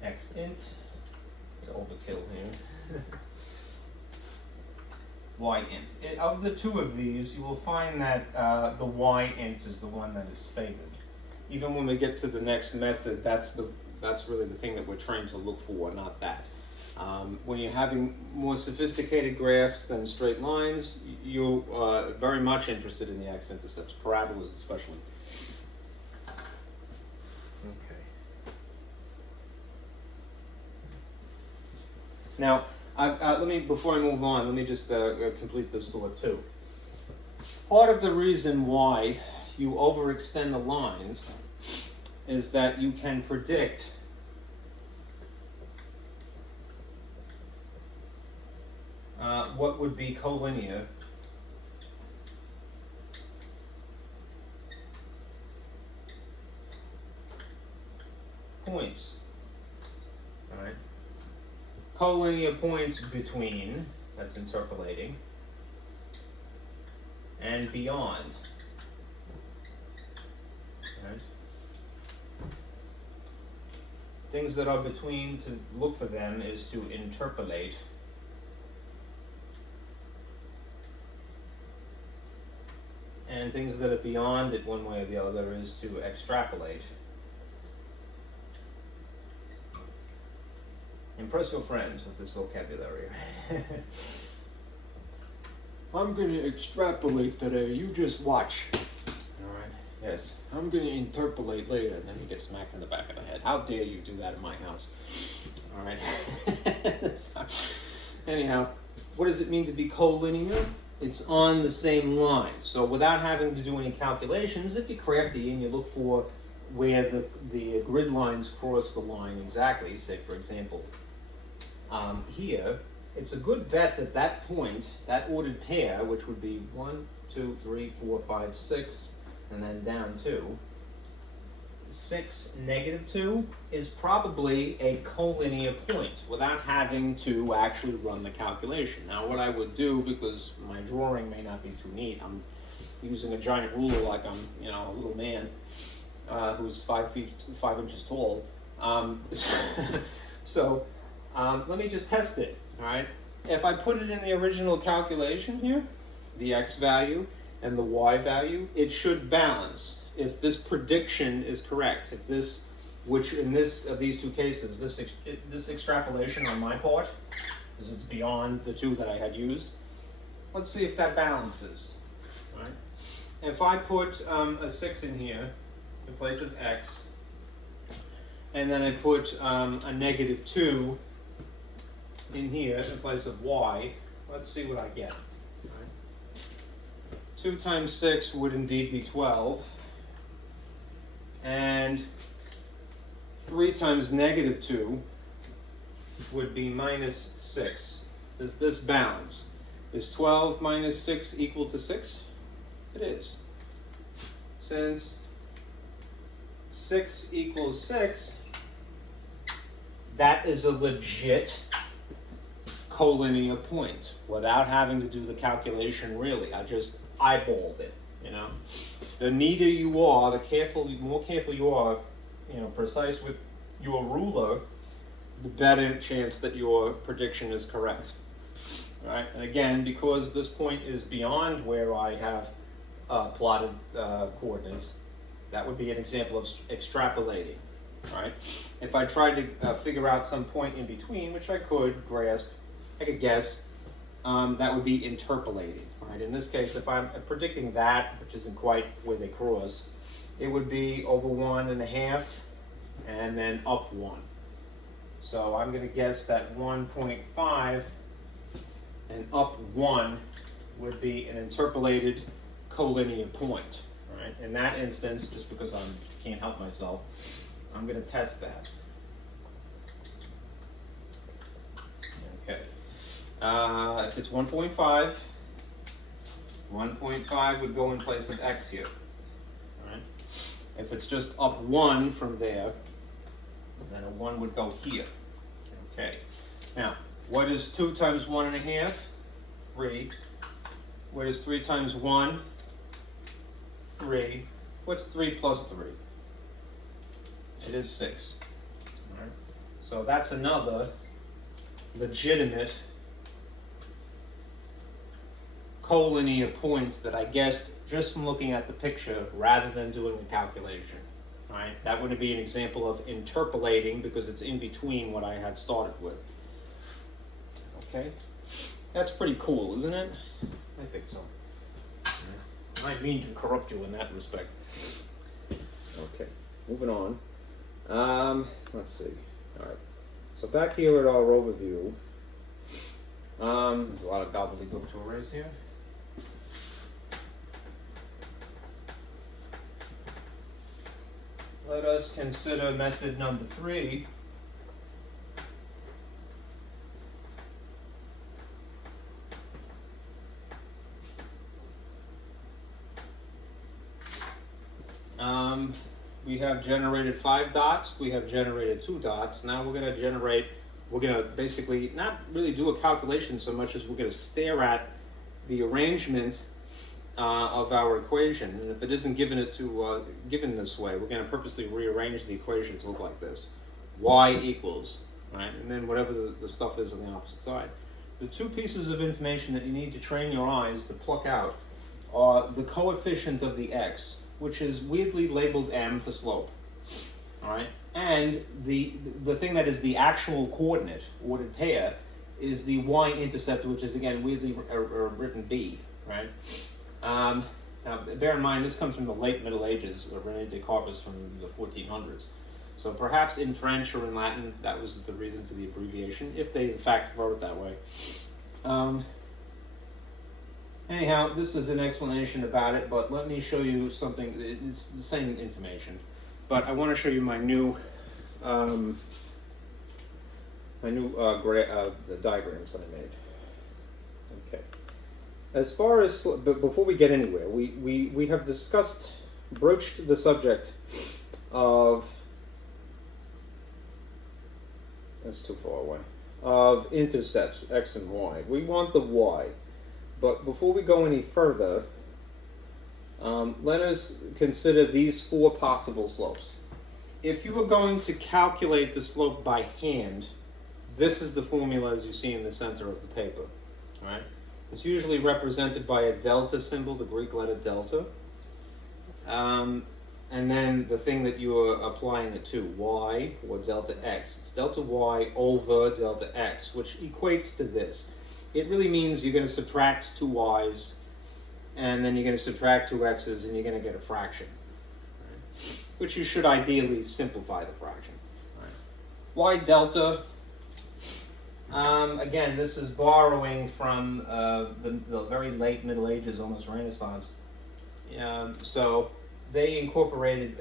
X int, it's overkill here. Y int. Of the 2 of these, you will find that the Y int is the one that is favored. Even when we get to the next method, that's really the thing that we're trying to look for, not that. When you're having more sophisticated graphs than straight lines, you're very much interested in the x-intercepts, parabolas especially. Now, before I move on, let me just complete this thought too. Part of the reason why you overextend the lines is that you can predict what would be collinear points. All right. Collinear points between, that's interpolating, and beyond. Right? Things that are between, to look for them is to interpolate. And things that are beyond it one way or the other is to extrapolate. Impress your friends with this vocabulary. I'm going to extrapolate today, you just watch. Alright, yes. I'm going to interpolate later, and then you get smacked in the back of the head. How dare you do that in my house? Alright. Anyhow, what does it mean to be collinear? It's on the same line. So without having to do any calculations, if you're crafty and you look for where the grid lines cross the line exactly, say for example, here, it's a good bet that that point, that ordered pair, which would be 1, 2, 3, 4, 5, 6, and then down 2, 6, -2, is probably a collinear point without having to actually run the calculation. Now what I would do, because my drawing may not be too neat, I'm using a giant ruler like I'm, a little man who's 5 inches tall. So let me just test it, all right? If I put it in the original calculation here, the x value and the y value, it should balance if this prediction is correct. If this, which in this of these 2 cases, this extrapolation on my part, because it's beyond the 2 that I had used, let's see if that balances, all right? If I put a 6 in here in place of x, and then I put a -2 in here in place of y, let's see what I get. Right? 2 times 6 would indeed be 12. And 3 times negative 2 would be minus 6. Does this balance? Is 12 minus 6 equal to 6? It is. Since 6 equals 6, that is a legit collinear point without having to do the calculation really. I just eyeballed it, you know. The neater you are, the more careful you are, you know, precise with your ruler, the better chance that your prediction is correct. All right, and again, because this point is beyond where I have plotted coordinates, that would be an example of extrapolating. All right, if I tried to figure out some point in between, which I could grasp, I could guess, that would be interpolating. All right, in this case, if I'm predicting that, which isn't quite where they cross, it would be over 1.5 and then up 1. So I'm going to guess that 1.5 and up 1 would be an interpolated collinear point. All right, in that instance, just because I can't help myself, I'm going to test that. Okay. If it's 1.5, 1.5 would go in place of x here. All right. If it's just up 1 from there, then a 1 would go here. Okay. Now, what is 2 times 1.5? 3. What is 3 times 1? 3. What's 3 plus 3? It is 6. All right. So that's another legitimate collinear point that I guessed just from looking at the picture rather than doing the calculation. All right. That would be an example of interpolating because it's in between what I had started with. Okay. That's pretty cool, isn't it? I think so. I might mean to corrupt you in that respect. Okay, moving on. Let's see. All right. So back here at our overview, there's a lot of gobbledygook to erase here. Let us consider method number 3. We have generated 5 dots, we have generated 2 dots. Now we're going to basically not really do a calculation so much as we're going to stare at the arrangement of our equation. And if it isn't given this way, we're going to purposely rearrange the equation to look like this. Y equals, right? And then whatever the stuff is on the opposite side. The 2 pieces of information that you need to train your eyes to pluck out are the coefficient of the x, which is weirdly labeled m for slope, all right? And the thing that is the actual coordinate, ordered pair, is the y-intercept, which is again weirdly written b, right? Now, bear in mind, this comes from the late Middle Ages, René Descartes from the 1400s. So perhaps in French or in Latin, that was the reason for the abbreviation, if they in fact wrote it that way. Anyhow, this is an explanation about it, but let me show you something. It's the same information, but I want to show you my new the diagrams that I made. Okay. As far as, but before we get anywhere, we have broached the subject of, that's too far away, of intercepts, x and y. We want the y. But before we go any further, let us consider these 4 possible slopes. If you were going to calculate the slope by hand, this is the formula as you see in the center of the paper. All right? It's usually represented by a delta symbol, the Greek letter delta. And then the thing that you are applying it to, y or delta x. It's delta y over delta x, which equates to this. It really means you're going to subtract 2 y's, and then you're going to subtract 2 x's, and you're going to get a fraction. Right? Which you should ideally simplify the fraction. Right? Y delta Again, this is borrowing from the very late Middle Ages, almost Renaissance. So they incorporated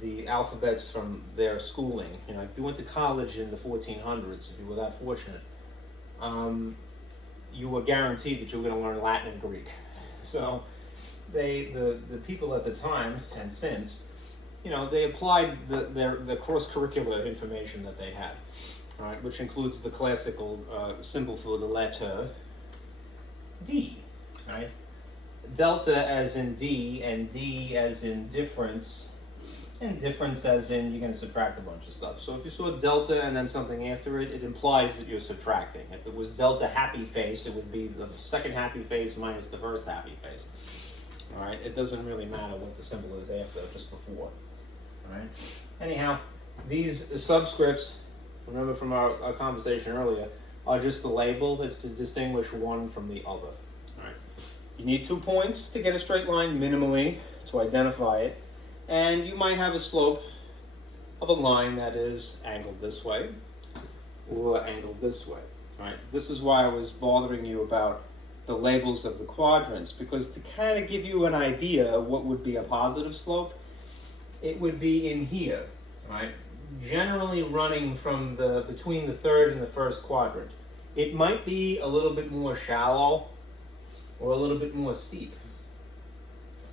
the alphabets from their schooling. You know, if you went to college in the 1400s, if you were that fortunate, you were guaranteed that you were going to learn Latin and Greek. So the people at the time and since, you know, they applied the cross-curricular information that they had, right, which includes the classical symbol for the letter D, right? Delta as in D, and D as in difference, and difference as in you're going to subtract a bunch of stuff. So if you saw delta and then something after it, it implies that you're subtracting. If it was delta happy face, it would be the second happy face minus the first happy face. All right, it doesn't really matter what the symbol is after, just before. All right. Anyhow, these subscripts, remember from our conversation earlier, are just the label. It's to distinguish one from the other. All right. You need 2 points to get a straight line minimally to identify it. And you might have a slope of a line that is angled this way or angled this way, right? This is why I was bothering you about the labels of the quadrants, because to kind of give you an idea of what would be a positive slope, it would be in here, right? Generally running from between the third and the first quadrant. It might be a little bit more shallow or a little bit more steep,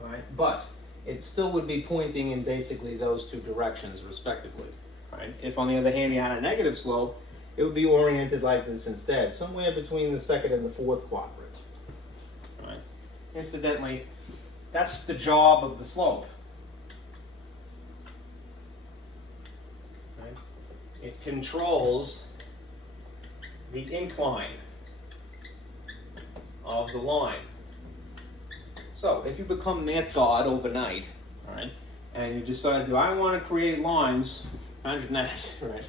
right? But it still would be pointing in basically those two directions respectively, right? If on the other hand you had a negative slope, it would be oriented like this instead, somewhere between the second and the fourth quadrant, right? Incidentally, that's the job of the slope, right? It controls the incline of the line. So if you become math god overnight, all right, and you decide, do I want to create lines, imagine that, right,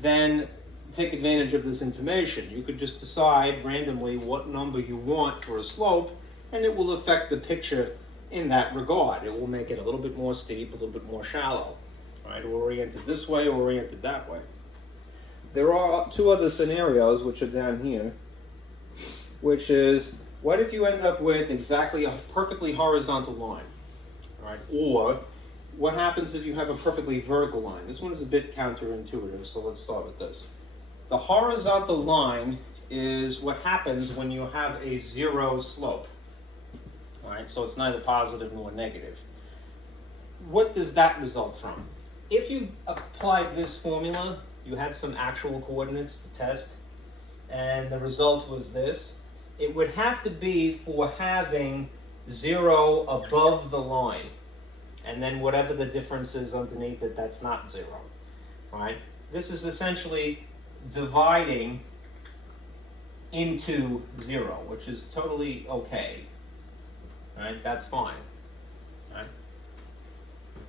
then take advantage of this information. You could just decide randomly what number you want for a slope, and it will affect the picture in that regard. It will make it a little bit more steep, a little bit more shallow, right, oriented this way or oriented that way. There are two other scenarios which are down here, which is, what if you end up with exactly a perfectly horizontal line, right? Or what happens if you have a perfectly vertical line? This one is a bit counterintuitive, so let's start with this. The horizontal line is what happens when you have a zero slope, right? So it's neither positive nor negative. What does that result from? If you applied this formula, you had some actual coordinates to test, and the result was this, it would have to be for having zero above the line, and then whatever the difference is underneath it, that's not zero, right? This is essentially dividing into zero, which is totally okay, right? That's fine, right?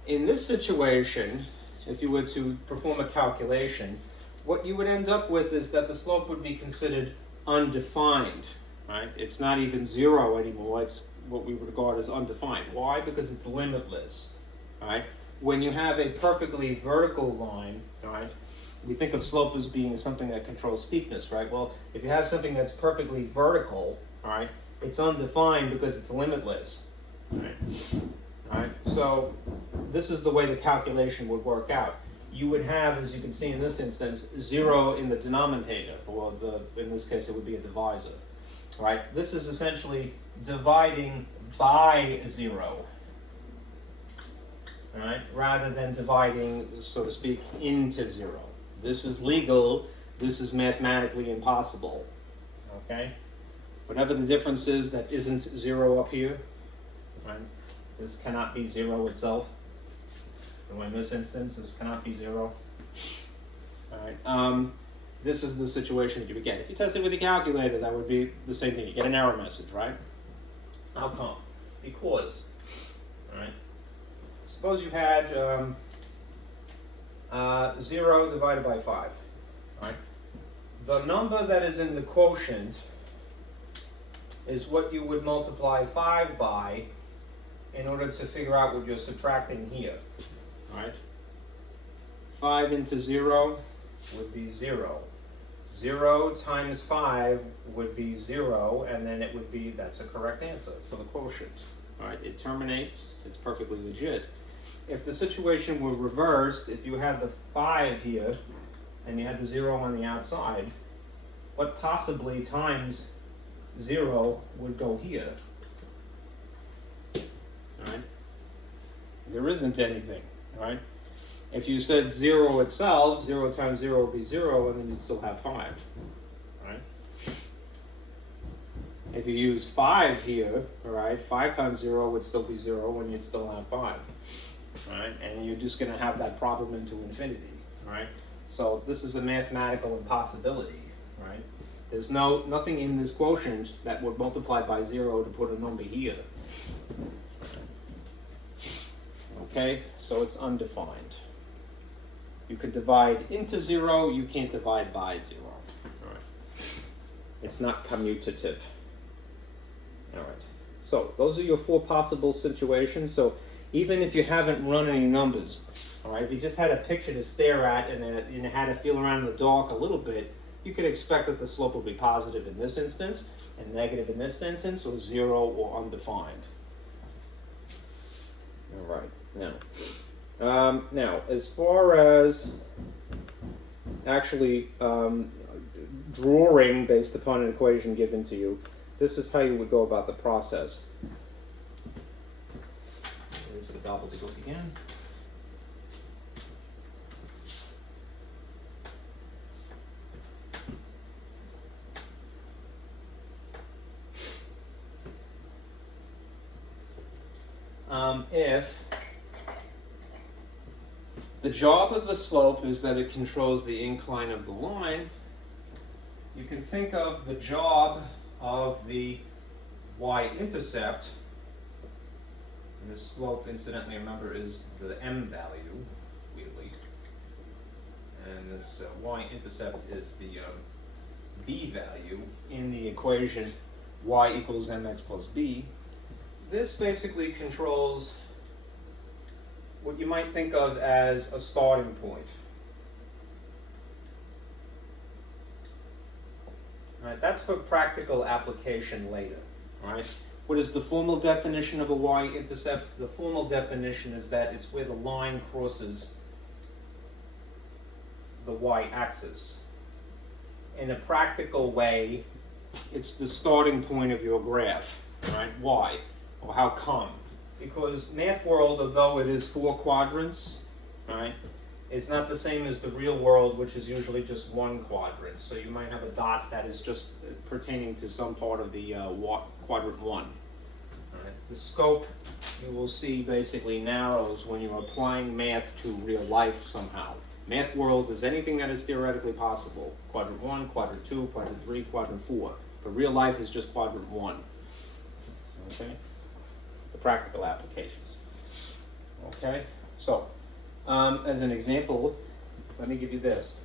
In this situation, if you were to perform a calculation, what you would end up with is that the slope would be considered undefined, right? It's not even zero anymore. It's what we would regard as undefined. Why? Because it's limitless, right? When you have a perfectly vertical line, right, we think of slope as being something that controls steepness, right? Well, if you have something that's perfectly vertical, all right, it's undefined because it's limitless, right? All right, so this is the way the calculation would work out. You would have, as you can see in this instance, zero in the denominator, or in this case it would be a divisor. Right? This is essentially dividing by zero, right? Rather than dividing, so to speak, into zero. This is legal. This is mathematically impossible. Okay? Whatever the difference is that isn't zero up here, right? This cannot be zero itself. So in this instance, this cannot be zero. All right. This is the situation that you would get. If you test it with a calculator, that would be the same thing. You get an error message, right? How come? Because, all right? Suppose you had 0 divided by 5, right? The number that is in the quotient is what you would multiply 5 by in order to figure out what you're subtracting here, right? 5 into 0 would be 0. 0 times 5 would be 0, and then it would be, that's a correct answer for the quotient. All right, it terminates, it's perfectly legit. If the situation were reversed, if you had the 5 here, and you had the 0 on the outside, what possibly times 0 would go here? All right? There isn't anything, all right? If you said 0 itself, 0 times 0 would be 0, and then you'd still have 5, right? If you use 5 here, all right, 5 times 0 would still be 0, and you'd still have 5, right? And you're just going to have that problem into infinity, right? So this is a mathematical impossibility, right? There's nothing in this quotient that would multiply by 0 to put a number here. Okay, so it's undefined. You could divide into 0, you can't divide by 0. All right. It's not commutative. All right. So those are your 4 possible situations. So even if you haven't run any numbers, all right, if you just had a picture to stare at and you had to feel around in the dark a little bit, you could expect that the slope will be positive in this instance and negative in this instance, or 0 or undefined. All right. Now, as far as actually drawing based upon an equation given to you, this is how you would go about the process. There's the gobbledygook again. If the job of the slope is that it controls the incline of the line, you can think of the job of the Y-intercept, and this slope, incidentally, remember, is the m value, weirdly, and this Y-intercept is the b value in the equation y equals mx plus b. This basically controls what you might think of as a starting point. All right, that's for practical application later. All right, what is the formal definition of a y-intercept? The formal definition is that it's where the line crosses the y-axis. In a practical way, it's the starting point of your graph. All right, why? Well, how come? Because math world, although it is 4 quadrants, right, it's not the same as the real world, which is usually just 1 quadrant. So you might have a dot that is just pertaining to some part of the quadrant 1. All right. The scope, you will see, basically narrows when you're applying math to real life somehow. Math world is anything that is theoretically possible. Quadrant 1, quadrant 2, quadrant 3, quadrant 4. But real life is just quadrant 1. Okay? The practical applications. Okay? So, as an example, let me give you this.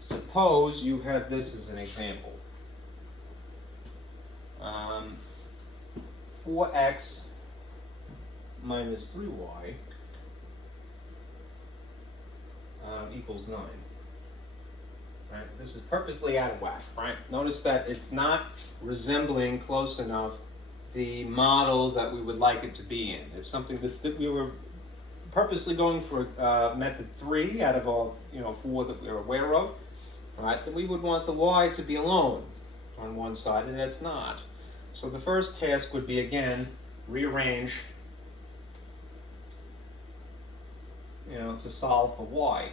Suppose you had this as an example. 4x minus 3y equals 9. Right? This is purposely out of whack, right? Notice that it's not resembling close enough the model that we would like it to be in. If something that we were purposely going for method 3 out of all 4 that we're aware of, right, then we would want the y to be alone on one side, and it's not. So the first task would be, again, rearrange, to solve for y.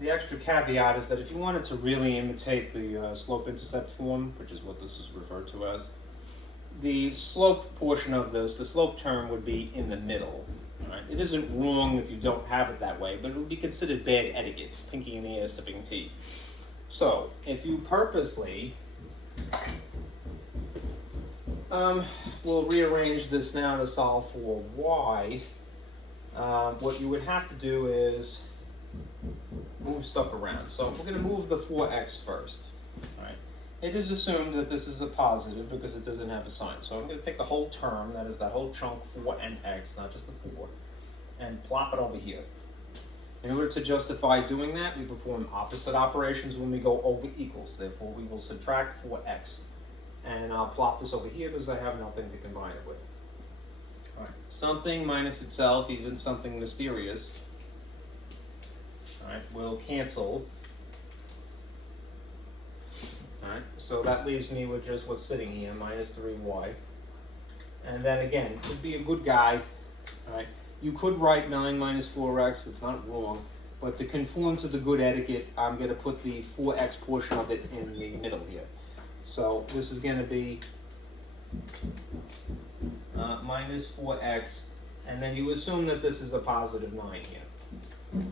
The extra caveat is that if you wanted to really imitate the slope-intercept form, which is what this is referred to as, the slope portion of this, the slope term, would be in the middle. Right? It isn't wrong if you don't have it that way, but it would be considered bad etiquette, pinky in the air, sipping tea. So, if you purposely We'll rearrange this now to solve for y. What you would have to do is move stuff around. So we're going to move the 4x first. All right. It is assumed that this is a positive because it doesn't have a sign. So I'm going to take the whole term, that is that whole chunk 4 and x, not just the 4, and plop it over here. In order to justify doing that, we perform opposite operations when we go over equals. Therefore, we will subtract 4x. And I'll plop this over here because I have nothing to combine it with. All right. Something minus itself, even something mysterious, all right, will cancel. All right, so that leaves me with just what's sitting here, minus 3y. And then again, could be a good guy. All right, you could write 9 minus 4x, it's not wrong. But to conform to the good etiquette, I'm going to put the 4x portion of it in the middle here. So this is going to be minus 4x, and then you assume that this is a positive 9 here.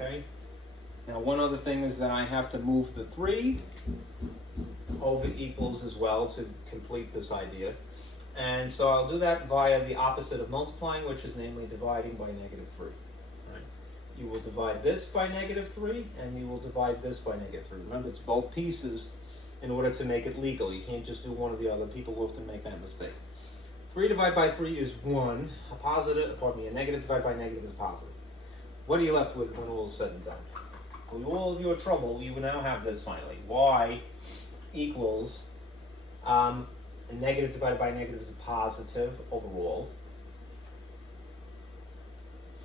Okay. Now one other thing is that I have to move the 3 over equals as well to complete this idea. And so I'll do that via the opposite of multiplying, which is namely dividing by negative 3. Right? You will divide this by negative 3, and you will divide this by negative 3. Remember, it's both pieces in order to make it legal. You can't just do one or the other. People will have to make that mistake. 3 divided by 3 is 1. A negative divided by negative is positive. What are you left with when all is said and done? For all of your trouble, you will now have this finally. Y equals, a negative divided by negative is a positive overall.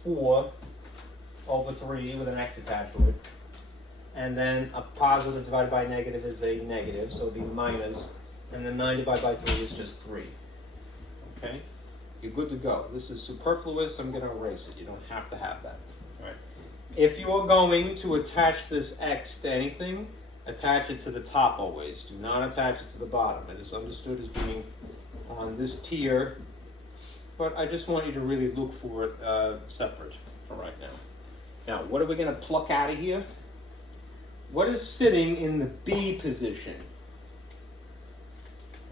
4 over 3 with an x attached to it. And then a positive divided by negative is a negative, so it would be minus. And then 9 divided by 3 is just 3. Okay? You're good to go. This is superfluous. I'm going to erase it. You don't have to have that. All right. If you're going to attach this x to anything, attach it to the top always. Do not attach it to the bottom. It is understood as being on this tier, but I just want you to really look for it separate for right now. Now, what are we going to pluck out of here? What is sitting in the B position?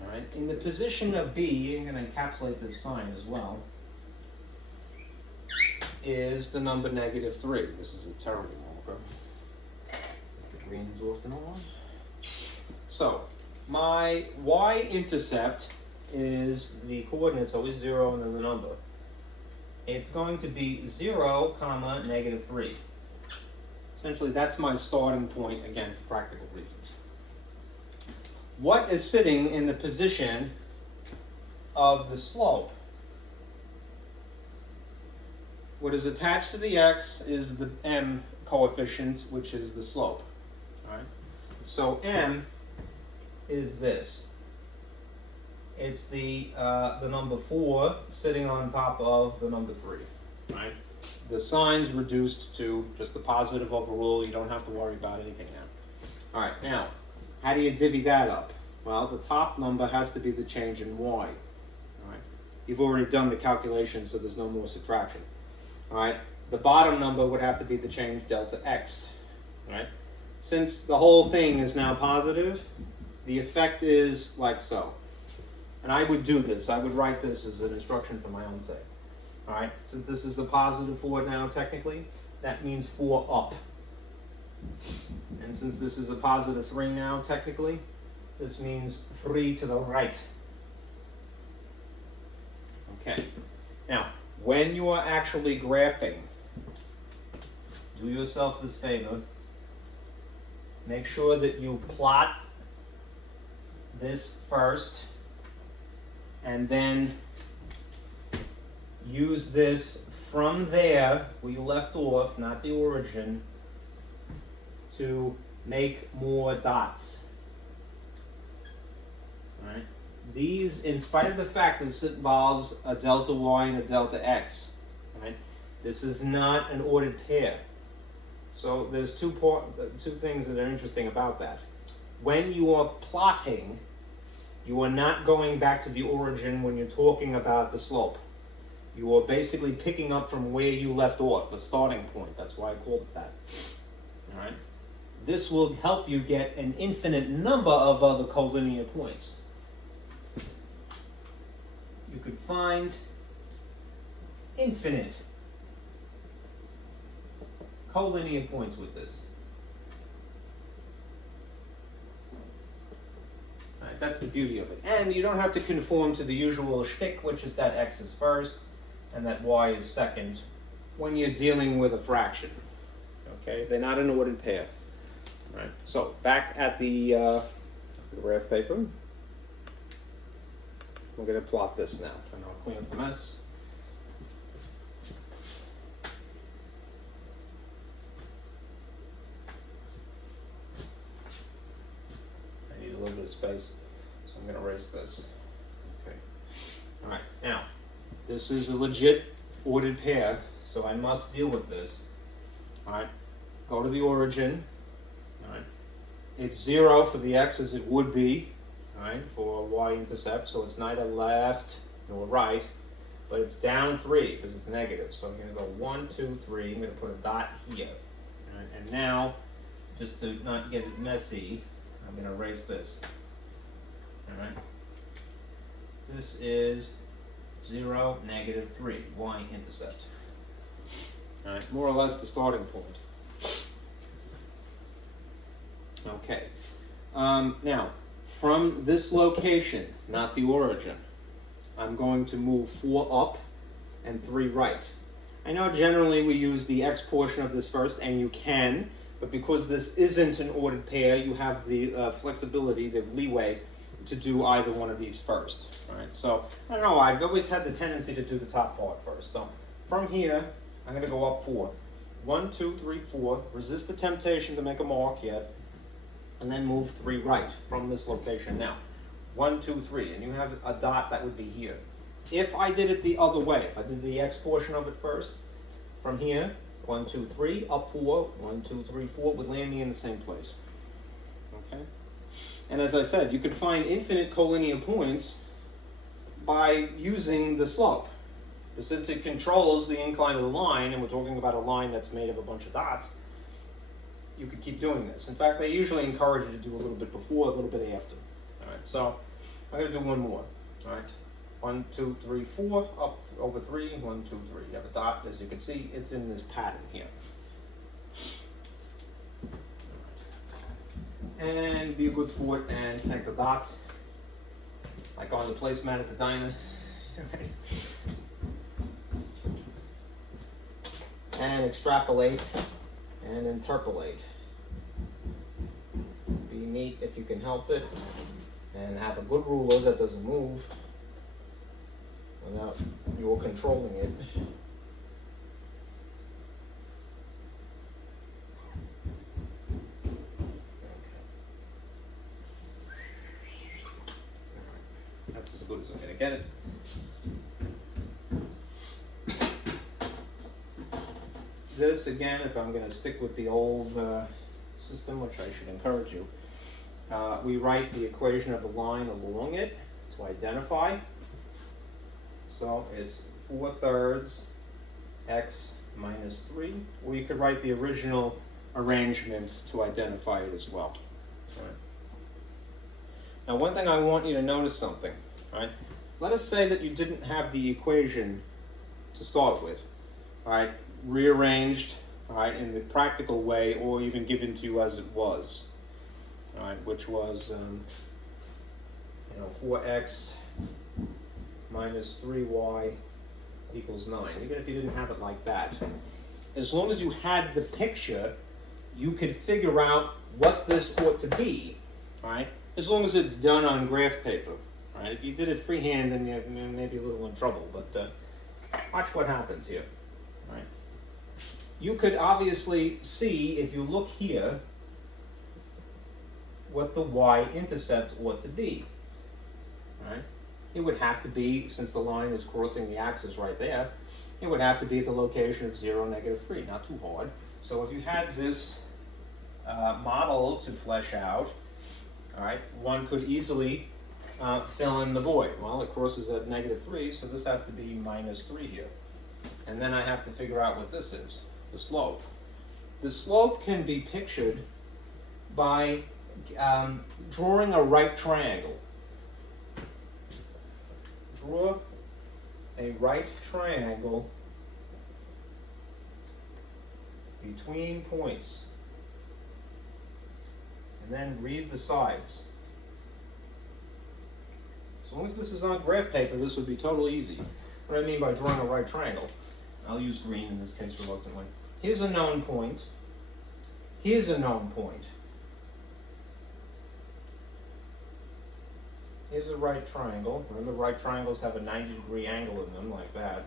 All right, in the position of B, I'm going to encapsulate this sign as well, is the number negative 3. This is a terrible marker. The green's off and on. So, my Y-intercept is the coordinates, always 0 and then the number. It's going to be 0, comma, negative 3. Essentially, that's my starting point, again, for practical reasons. What is sitting in the position of the slope? What is attached to the x is the m coefficient, which is the slope. All right? So m is this. It's the number 4 sitting on top of the number 3. Right? The sign's reduced to just the positive overall. You don't have to worry about anything now. All right, now, how do you divvy that up? Well, the top number has to be the change in y. All right? You've already done the calculation, so there's no more subtraction. All right? The bottom number would have to be the change delta x. All right? Since the whole thing is now positive, the effect is like so. And I would do this. I would write this as an instruction for my own sake. All right, since this is a positive 4 now, technically, that means 4 up. And since this is a positive 3 now, technically, this means 3 to the right. Okay, now, when you are actually graphing, do yourself this favor. Make sure that you plot this first, and then use this from there, where you left off, not the origin, to make more dots. All right? These, in spite of the fact that this involves a delta y and a delta x, right? This is not an ordered pair. So there's two things that are interesting about that. When you are plotting, you are not going back to the origin when you're talking about the slope. You are basically picking up from where you left off, the starting point. That's why I called it that. All right. this will help you get an infinite number of other collinear points. You could find infinite collinear points with this. All right, that's the beauty of it. And you don't have to conform to the usual shtick, which is that x is first and that y is second when you're dealing with a fraction. Okay, they're not an ordered pair. All right, so back at the graph paper, we're going to plot this now. And I'll clean up the mess. I need a little bit of space, so I'm going to erase this. Okay. All right, now, this is a legit ordered pair, so I must deal with this. All right, go to the origin. All right, it's 0 for the x as it would be, all right, for y-intercept, so it's neither left nor right, but it's down 3 because it's negative. So I'm going to go 1, 2, 3. I'm going to put a dot here. All right, and now, just to not get it messy, I'm going to erase this. All right, this is 0, negative 3, y-intercept. All right, more or less the starting point. Okay, now from this location, not the origin, I'm going to move 4 up and 3 right. I know generally we use the x portion of this first, and you can, but because this isn't an ordered pair, you have the flexibility, the leeway to do either one of these first. All right, so I don't know, I've always had the tendency to do the top part first. So from here, I'm going to go up 4. 1, 2, 3, 4. Resist the temptation to make a mark yet. And then move 3 right from this location. Now, 1, 2, 3. And you have a dot that would be here. If I did it the other way, if I did the x portion of it first, from here, 1, 2, 3, up 4, 1, 2, 3, 4, would land me in the same place. Okay? And as I said, you could find infinite collinear points by using the slope. But since it controls the incline of the line, and we're talking about a line that's made of a bunch of dots, you could keep doing this. In fact, they usually encourage you to do a little bit before, a little bit after. All right, so I'm going to do one more. All right, 1, 2, 3, 4, up over 3, 1, 2, 3. You have a dot, as you can see, it's in this pattern here. And be a good sport and connect the dots, like on the placemat at the diner. And extrapolate and interpolate. Be neat if you can help it, and have a good ruler that doesn't move without you controlling it. That's as good as I'm going to get it. This, again, if I'm going to stick with the old system, which I should encourage you, we write the equation of the line along it to identify. So it's 4/3 x minus 3, or you could write the original arrangement to identify it as well. Right. Now, one thing I want you to notice something, right? Let us say that you didn't have the equation to start with, all right? Rearranged, all right, in the practical way, or even given to you as it was, all right, which was, 4x minus 3y equals 9. Even if you didn't have it like that, as long as you had the picture, you could figure out what this ought to be, all right? As long as it's done on graph paper, all right? If you did it freehand, then you may be a little in trouble, but watch what happens here, all right? You could obviously see, if you look here, what the y-intercept ought to be, right? It would have to be, since the line is crossing the axis right there, it would have to be at the location of 0, negative 3, not too hard. So if you had this model to flesh out, all right, one could easily fill in the void. Well, it crosses at negative 3, so this has to be minus 3 here. And then I have to figure out what this is. The slope. The slope can be pictured by drawing a right triangle. Draw a right triangle between points, and then read the sides. As long as this is on graph paper, this would be totally easy. What I mean by drawing a right triangle, I'll use green in this case reluctantly. Here's a known point. Here's a known point. Here's a right triangle. Remember, right triangles have a 90-degree angle in them, like that.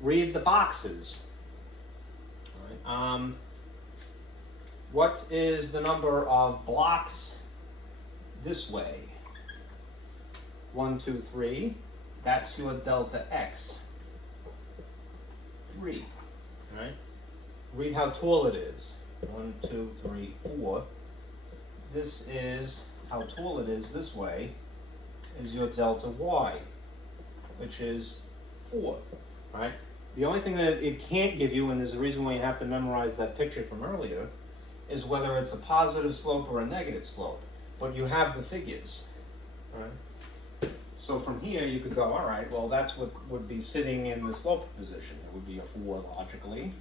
Read the boxes. All right. What is the number of blocks this way? 1, 2, 3. That's your delta x. 3. All right. Read how tall it is. 1, 2, 3, 4. This is how tall it is this way. Is your delta y, which is 4, right? The only thing that it can't give you, and there's a reason why you have to memorize that picture from earlier, is whether it's a positive slope or a negative slope. But you have the figures, right? So from here you could go, all right, well that's what would be sitting in the slope position. It would be a 4 logically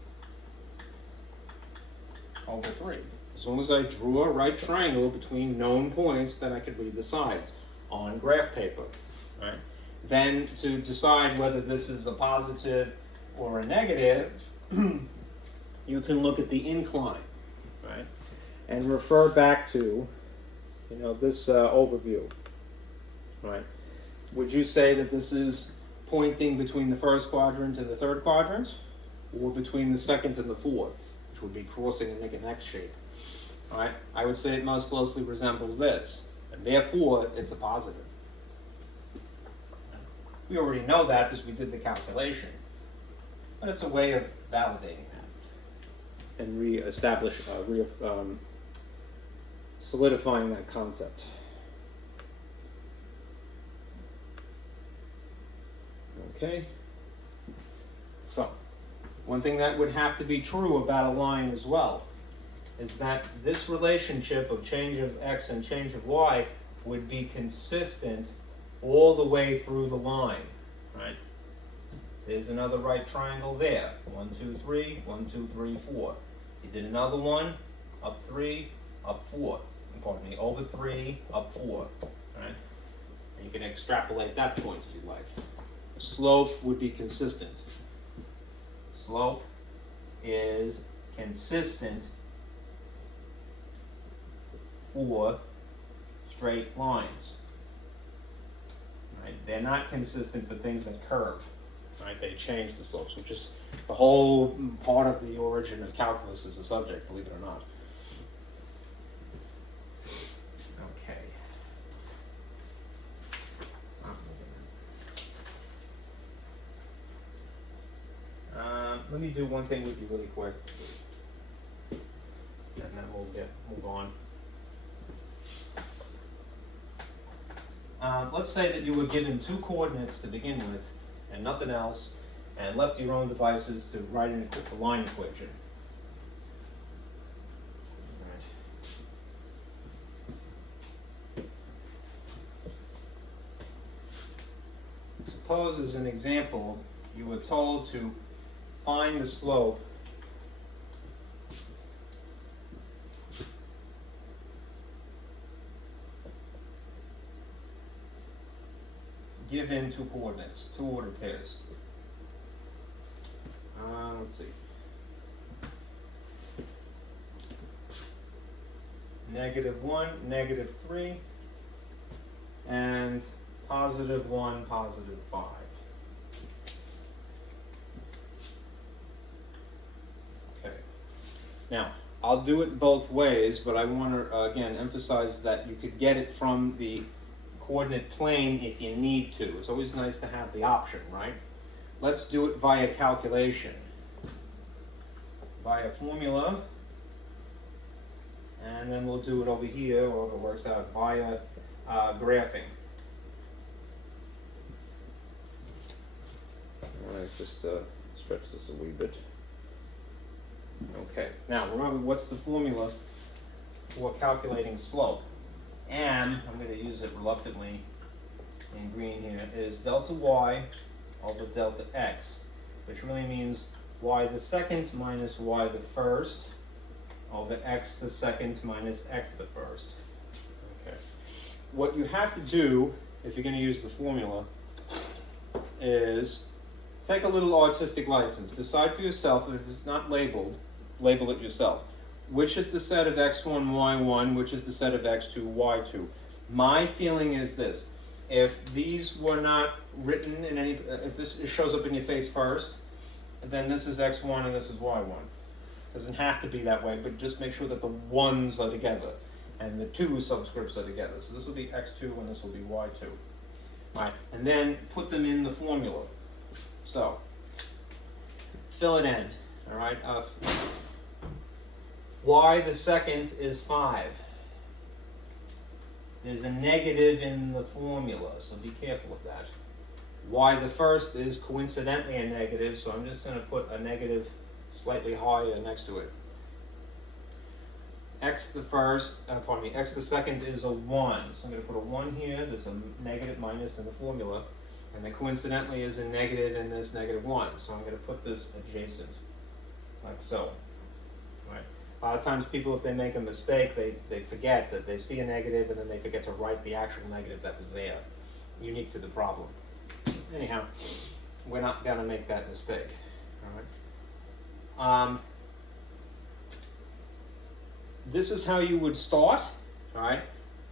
over 3. As long as I drew a right triangle between known points, then I could read the sides on graph paper, right? Then to decide whether this is a positive or a negative, you can look at the incline, right? And refer back to, this overview, right? Would you say that this is pointing between the first quadrant and the third quadrant, or between the second and the fourth, which would be crossing and make an X shape, right? I would say it most closely resembles this. And therefore, it's a positive. We already know that because we did the calculation. But it's a way of validating that and solidifying that concept. Okay. So, one thing that would have to be true about a line as well is that this relationship of change of x and change of y would be consistent all the way through the line, right? There's another right triangle there. 1, 2, 3, 1, 2, 3, 4. You did another one, up 3, up 4. Pardon me, over 3, up 4, right? And you can extrapolate that point if you like. The slope would be consistent. Slope is consistent for straight lines, right? They're not consistent for things that curve, right? They change the slopes, which is the whole part of the origin of calculus as a subject, believe it or not. Okay. Stop moving. Let me do one thing with you really quick, and then we'll move on. Let's say that you were given 2 coordinates to begin with and nothing else, and left your own devices to write a line equation. Right. Suppose, as an example, you were told to find the slope given 2 coordinates, 2 ordered pairs. Let's see. -1, -3, and +1, +5. Okay. Now, I'll do it both ways, but I want to, again, emphasize that you could get it from the coordinate plane if you need to. It's always nice to have the option, right? Let's do it via calculation. Via formula. And then we'll do it over here, or if it works out, via graphing. All right, just stretch this a wee bit. Okay, now remember, what's the formula for calculating slope. M, I'm going to use it reluctantly in green here, is delta y over delta x, which really means y the second minus y the first over x the second minus x the first. Okay. What you have to do, if you're going to use the formula, is take a little artistic license. Decide for yourself, if it's not labeled, label it yourself. Which is the set of x1, y1, which is the set of x2, y2. My feeling is this: if these were not written in any, if this shows up in your face first, then this is x1 and this is y1. Doesn't have to be that way, but just make sure that the ones are together and the two subscripts are together. So this will be x2 and this will be y2. All right, and then put them in the formula. So fill it in. All right. Y the second is 5. There's a negative in the formula, so be careful of that. Y the first is coincidentally a negative, so I'm just going to put a negative slightly higher next to it. X the first, X the second is a 1. So I'm going to put a 1 here. There's a negative minus in the formula. And then coincidentally is a negative in this negative 1. So I'm going to put this adjacent, like so. Right. A lot of times people, if they make a mistake, they forget that they see a negative and then they forget to write the actual negative that was there, unique to the problem. Anyhow, we're not going to make that mistake. All right. This is how you would start, all right?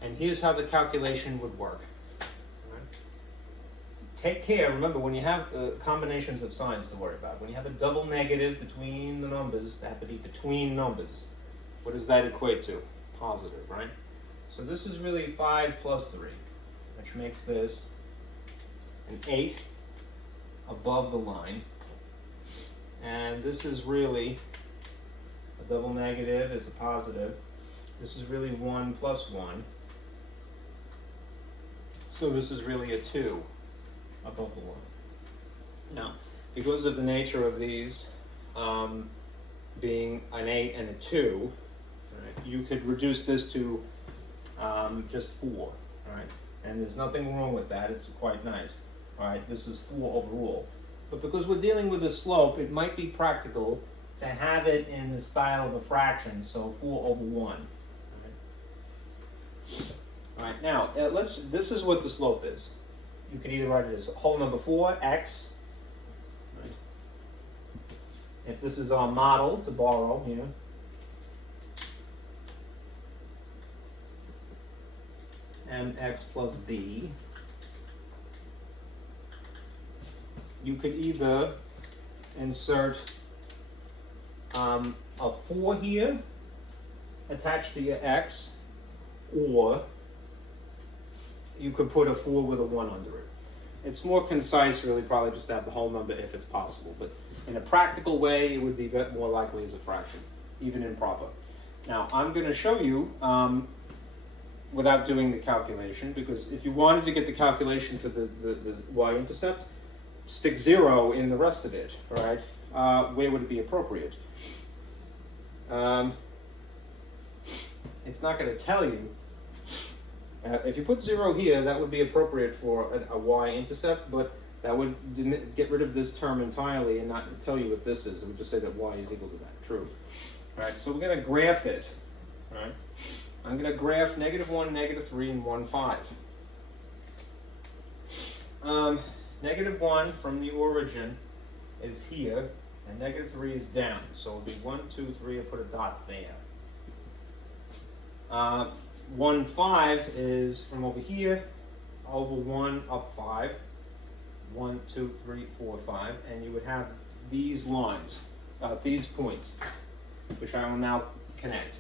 And here's how the calculation would work. All right? Take care, remember, when you have combinations of signs to worry about, when you have a double negative between the numbers, they have to be between numbers. What does that equate to? Positive, right? So this is really 5 plus 3, which makes this an 8 above the line. And this is really, a double negative is a positive. This is really 1 plus 1. So this is really a 2 above the 1. Now, because of the nature of these being an 8 and a 2, right, you could reduce this to just 4, right? And there's nothing wrong with that. It's quite nice. All right, this is 4 overall. But because we're dealing with a slope, it might be practical to have it in the style of a fraction, so 4 over 1. All right, now, this is what the slope is. You can either write it as whole number 4, x. Right. If this is our model, to borrow here, mx plus b. You could either insert a 4 here attached to your x, or you could put a 4 with a 1 under it. It's more concise, really, probably just to have the whole number if it's possible. But in a practical way, it would be more likely as a fraction, even improper. Now, I'm going to show you without doing the calculation, because if you wanted to get the calculation for the Y-intercept, stick 0 in the rest of it, all right? Where would it be appropriate? It's not going to tell you. If you put 0 here, that would be appropriate for a Y-intercept, but that would get rid of this term entirely and not tell you what this is. It would just say that y is equal to that. True. All right, so we're going to graph it. All right. I'm going to graph -1, -3, and 1, 5. -1 from the origin is here, and -3 is down. So it'll be 1, 2, 3, I'll put a dot there. 1, 5 is from over here, over 1, up 5. 1, 2, 3, 4, 5. And you would have these lines, these points, which I will now connect.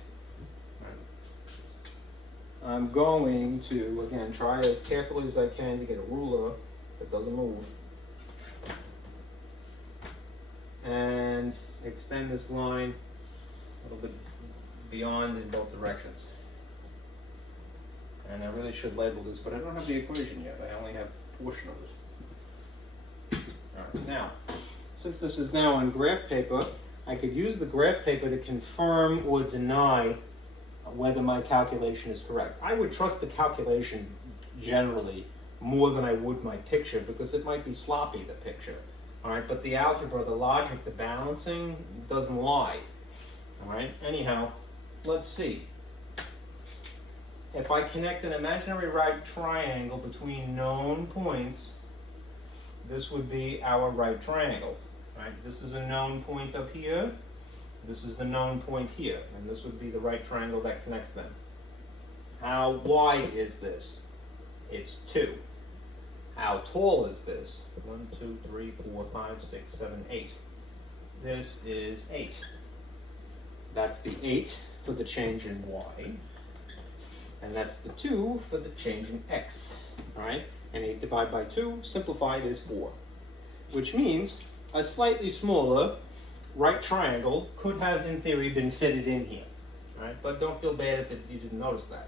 I'm going to, again, try as carefully as I can to get a ruler that doesn't move. And extend this line a little bit beyond in both directions. And I really should label this, but I don't have the equation yet. I only have a portion of it. All right, now, since this is now on graph paper, I could use the graph paper to confirm or deny whether my calculation is correct. I would trust the calculation generally more than I would my picture because it might be sloppy, the picture. All right, but the algebra, the logic, the balancing doesn't lie. All right, anyhow, let's see. If I connect an imaginary right triangle between known points, this would be our right triangle. Right? This is a known point up here. This is the known point here, and this would be the right triangle that connects them. How wide is this? It's 2. How tall is this? 1, 2, 3, 4, 5, 6, 7, 8. This is 8. That's the 8 for the change in y, and that's the 2 for the change in x. All right, and 8 divided by 2, simplified, is 4, which means a slightly smaller right triangle could have, in theory, been fitted in here. All right, but don't feel bad if you didn't notice that.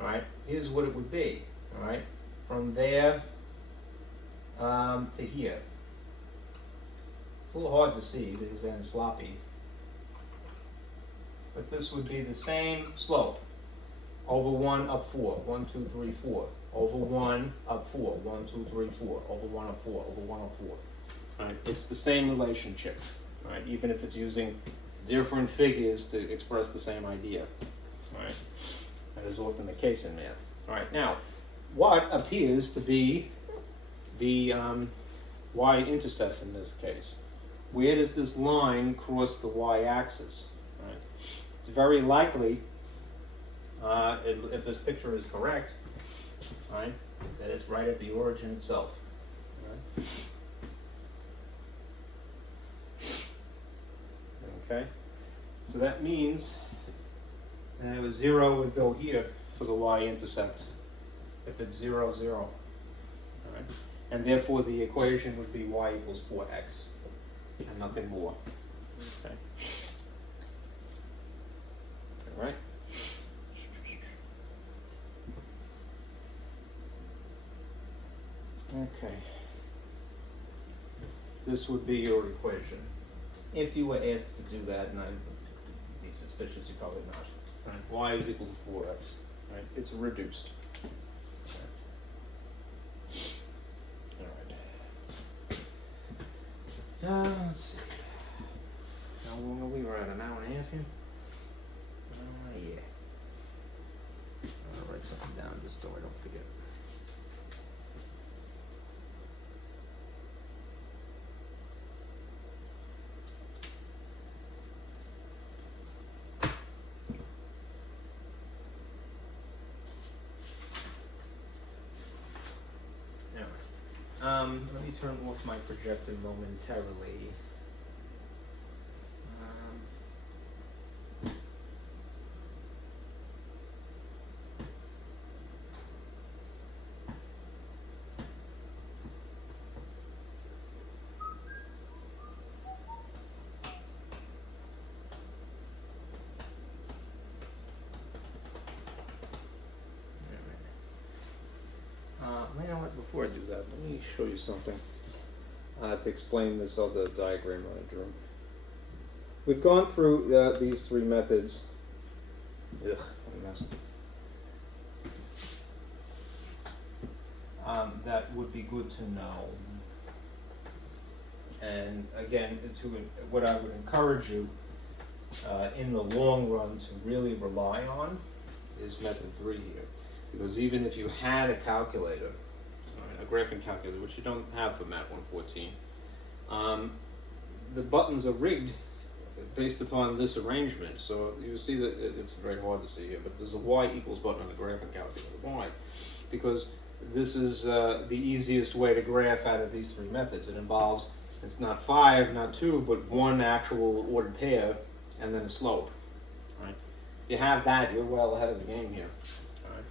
All right, here's what it would be. All right, from there to here. It's a little hard to see because it's sloppy, but this would be the same slope. Over 1 up 4, 1, 2, 3, 4. Over 1 up 4, 1, 2, 3, 4. Over 1 up 4, over 1 up 4. All right, it's the same relationship. All right, even if it's using different figures to express the same idea. All right, that is often the case in math. All right, now, what appears to be the y-intercept in this case? Where does this line cross the y-axis? Right? It's very likely, if this picture is correct, right, that it's right at the origin itself. Right? Okay, so that means 0 would go here for the y-intercept if it's 0, 0. All right, and therefore the equation would be y equals 4x and nothing more. Okay. All right. Okay. This would be your equation. If you were asked to do that, and I'd be suspicious you're probably not. Right? Y is equal to 4x. Right? It's reduced. All right. Let's see. How long are we? We're at an hour and a half here? Yeah. I'll write something down just so I don't forget. Let me turn off my projector momentarily. You know what, before I do that, let me show you something to explain this other diagram that I drew. We've gone through these 3 methods. Ugh, what a mess. That would be good to know. And again, what I would encourage you in the long run to really rely on is method 3 here. Because even if you had a calculator, a graphing calculator, which you don't have for MAT-114, the buttons are rigged based upon this arrangement. So you see that it's very hard to see here, but there's a y equals button on the graphing calculator. Why? Because this is the easiest way to graph out of these 3 methods. It involves, it's not 5, not 2, but 1 actual ordered pair and then a slope. Right? If you have that, you're well ahead of the game here. All right.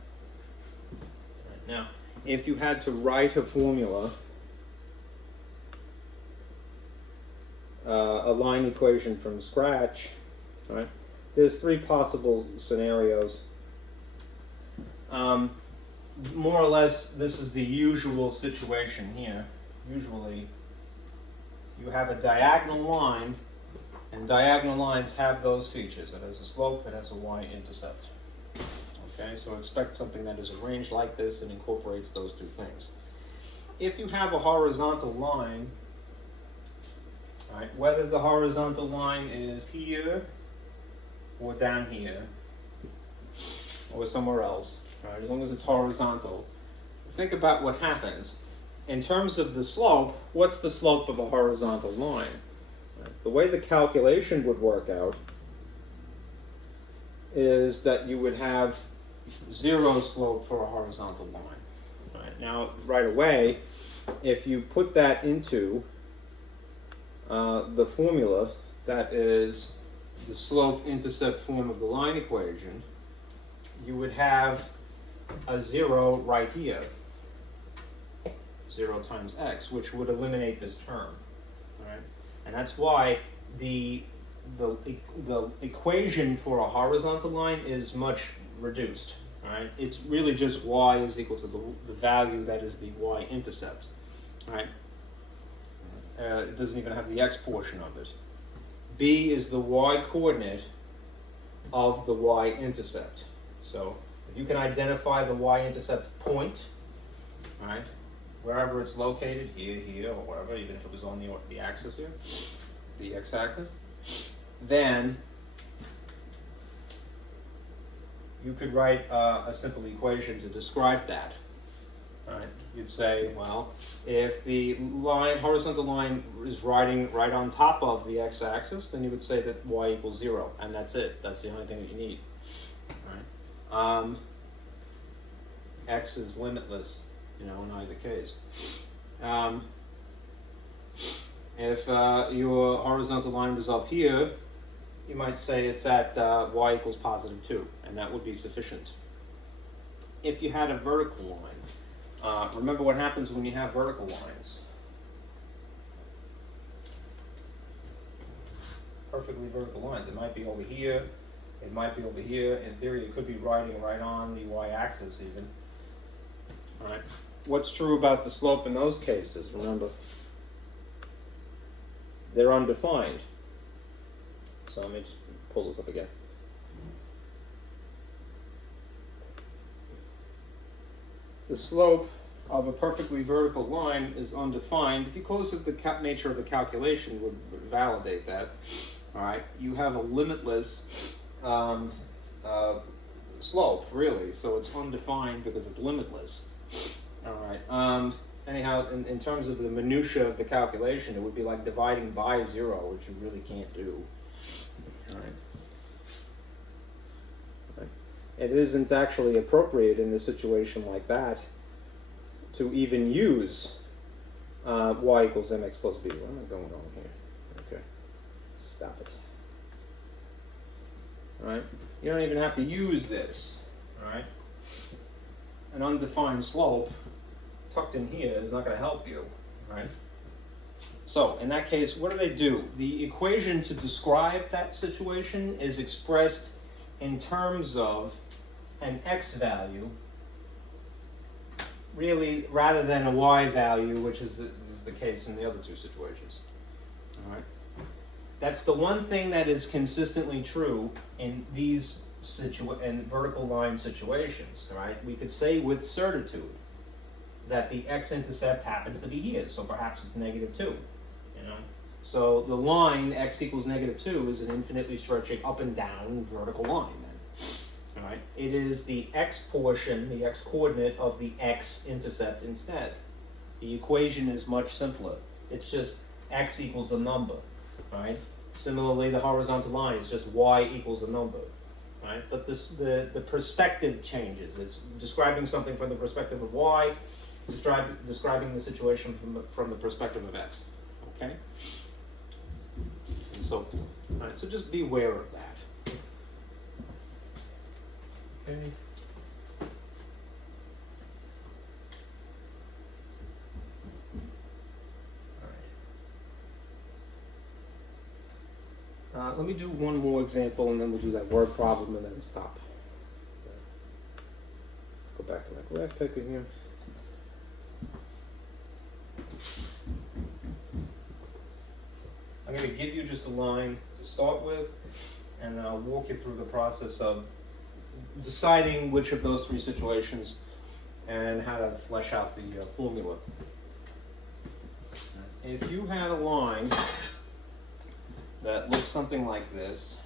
Now, if you had to write a formula, a line equation from scratch, right? There's 3 possible scenarios. More or less, this is the usual situation here. Usually, you have a diagonal line And diagonal lines have those features. It has a slope, it has a y-intercept. Okay, so expect something that is arranged like this and incorporates those two things. If you have a horizontal line, right, whether the horizontal line is here or down here or somewhere else, right, as long as it's horizontal, think about what happens. In terms of the slope, what's the slope of a horizontal line? Right, the way the calculation would work out is that you would have zero slope for a horizontal line. Right, now, right away, if you put that into the formula that is the slope-intercept form of the line equation, you would have a 0 right here, 0 times x, which would eliminate this term. Right? And that's why the equation for a horizontal line is much reduced. Right? It's really just y is equal to the value that is the y-intercept. Right? It doesn't even have the x portion of it. B is the y-coordinate of the y-intercept. So if you can identify the y-intercept point, right, wherever it's located, here, or wherever, even if it was on the axis here, the x-axis, then you could write a simple equation to describe that. Right? You'd say, well, if the horizontal line is riding right on top of the x-axis, then you would say that y equals 0, and that's it. That's the only thing that you need. Right? X is limitless, in either case. If your horizontal line was up here, you might say it's at y equals positive 2, and that would be sufficient. If you had a vertical line, remember what happens when you have vertical lines. Perfectly vertical lines. It might be over here, it might be over here. In theory, it could be riding right on the y-axis even. All right. What's true about the slope in those cases? Remember, they're undefined. So let me just pull this up again. The slope of a perfectly vertical line is undefined because of the nature of the calculation would validate that. All right, you have a limitless slope, really, so it's undefined because it's limitless. All right. Anyhow, in terms of the minutia of the calculation, it would be like dividing by 0, which you really can't do. All right. It isn't actually appropriate in a situation like that to even use y equals mx plus b. What am I going on here? Okay, stop it. All right, you don't even have to use this. All right, an undefined slope tucked in here is not going to help you. Right. So in that case, what do? The equation to describe that situation is expressed in terms of an x value, really, rather than a y value, which is the case in the other two situations. All right. That's the one thing that is consistently true in these vertical line situations. All right. We could say with certitude that the x-intercept happens to be here, so perhaps it's -2. So the line x equals -2 is an infinitely stretching up and down vertical line. All right. It is the x portion, the x coordinate of the x-intercept instead. The equation is much simpler. It's just x equals a number, right? Similarly, the horizontal line is just y equals a number, right? But the perspective changes. It's describing something from the perspective of y, describing the situation from the perspective of x, okay? And so forth. All right, so just be aware of that. Okay. All right. Let me do one more example, and then we'll do that word problem, and then stop. Okay. Go back to my graph picker here. I'm going to give you just a line to to start with, and I'll walk you through the process of deciding which of those three situations and how to flesh out the formula. If you had a line that looks something like this,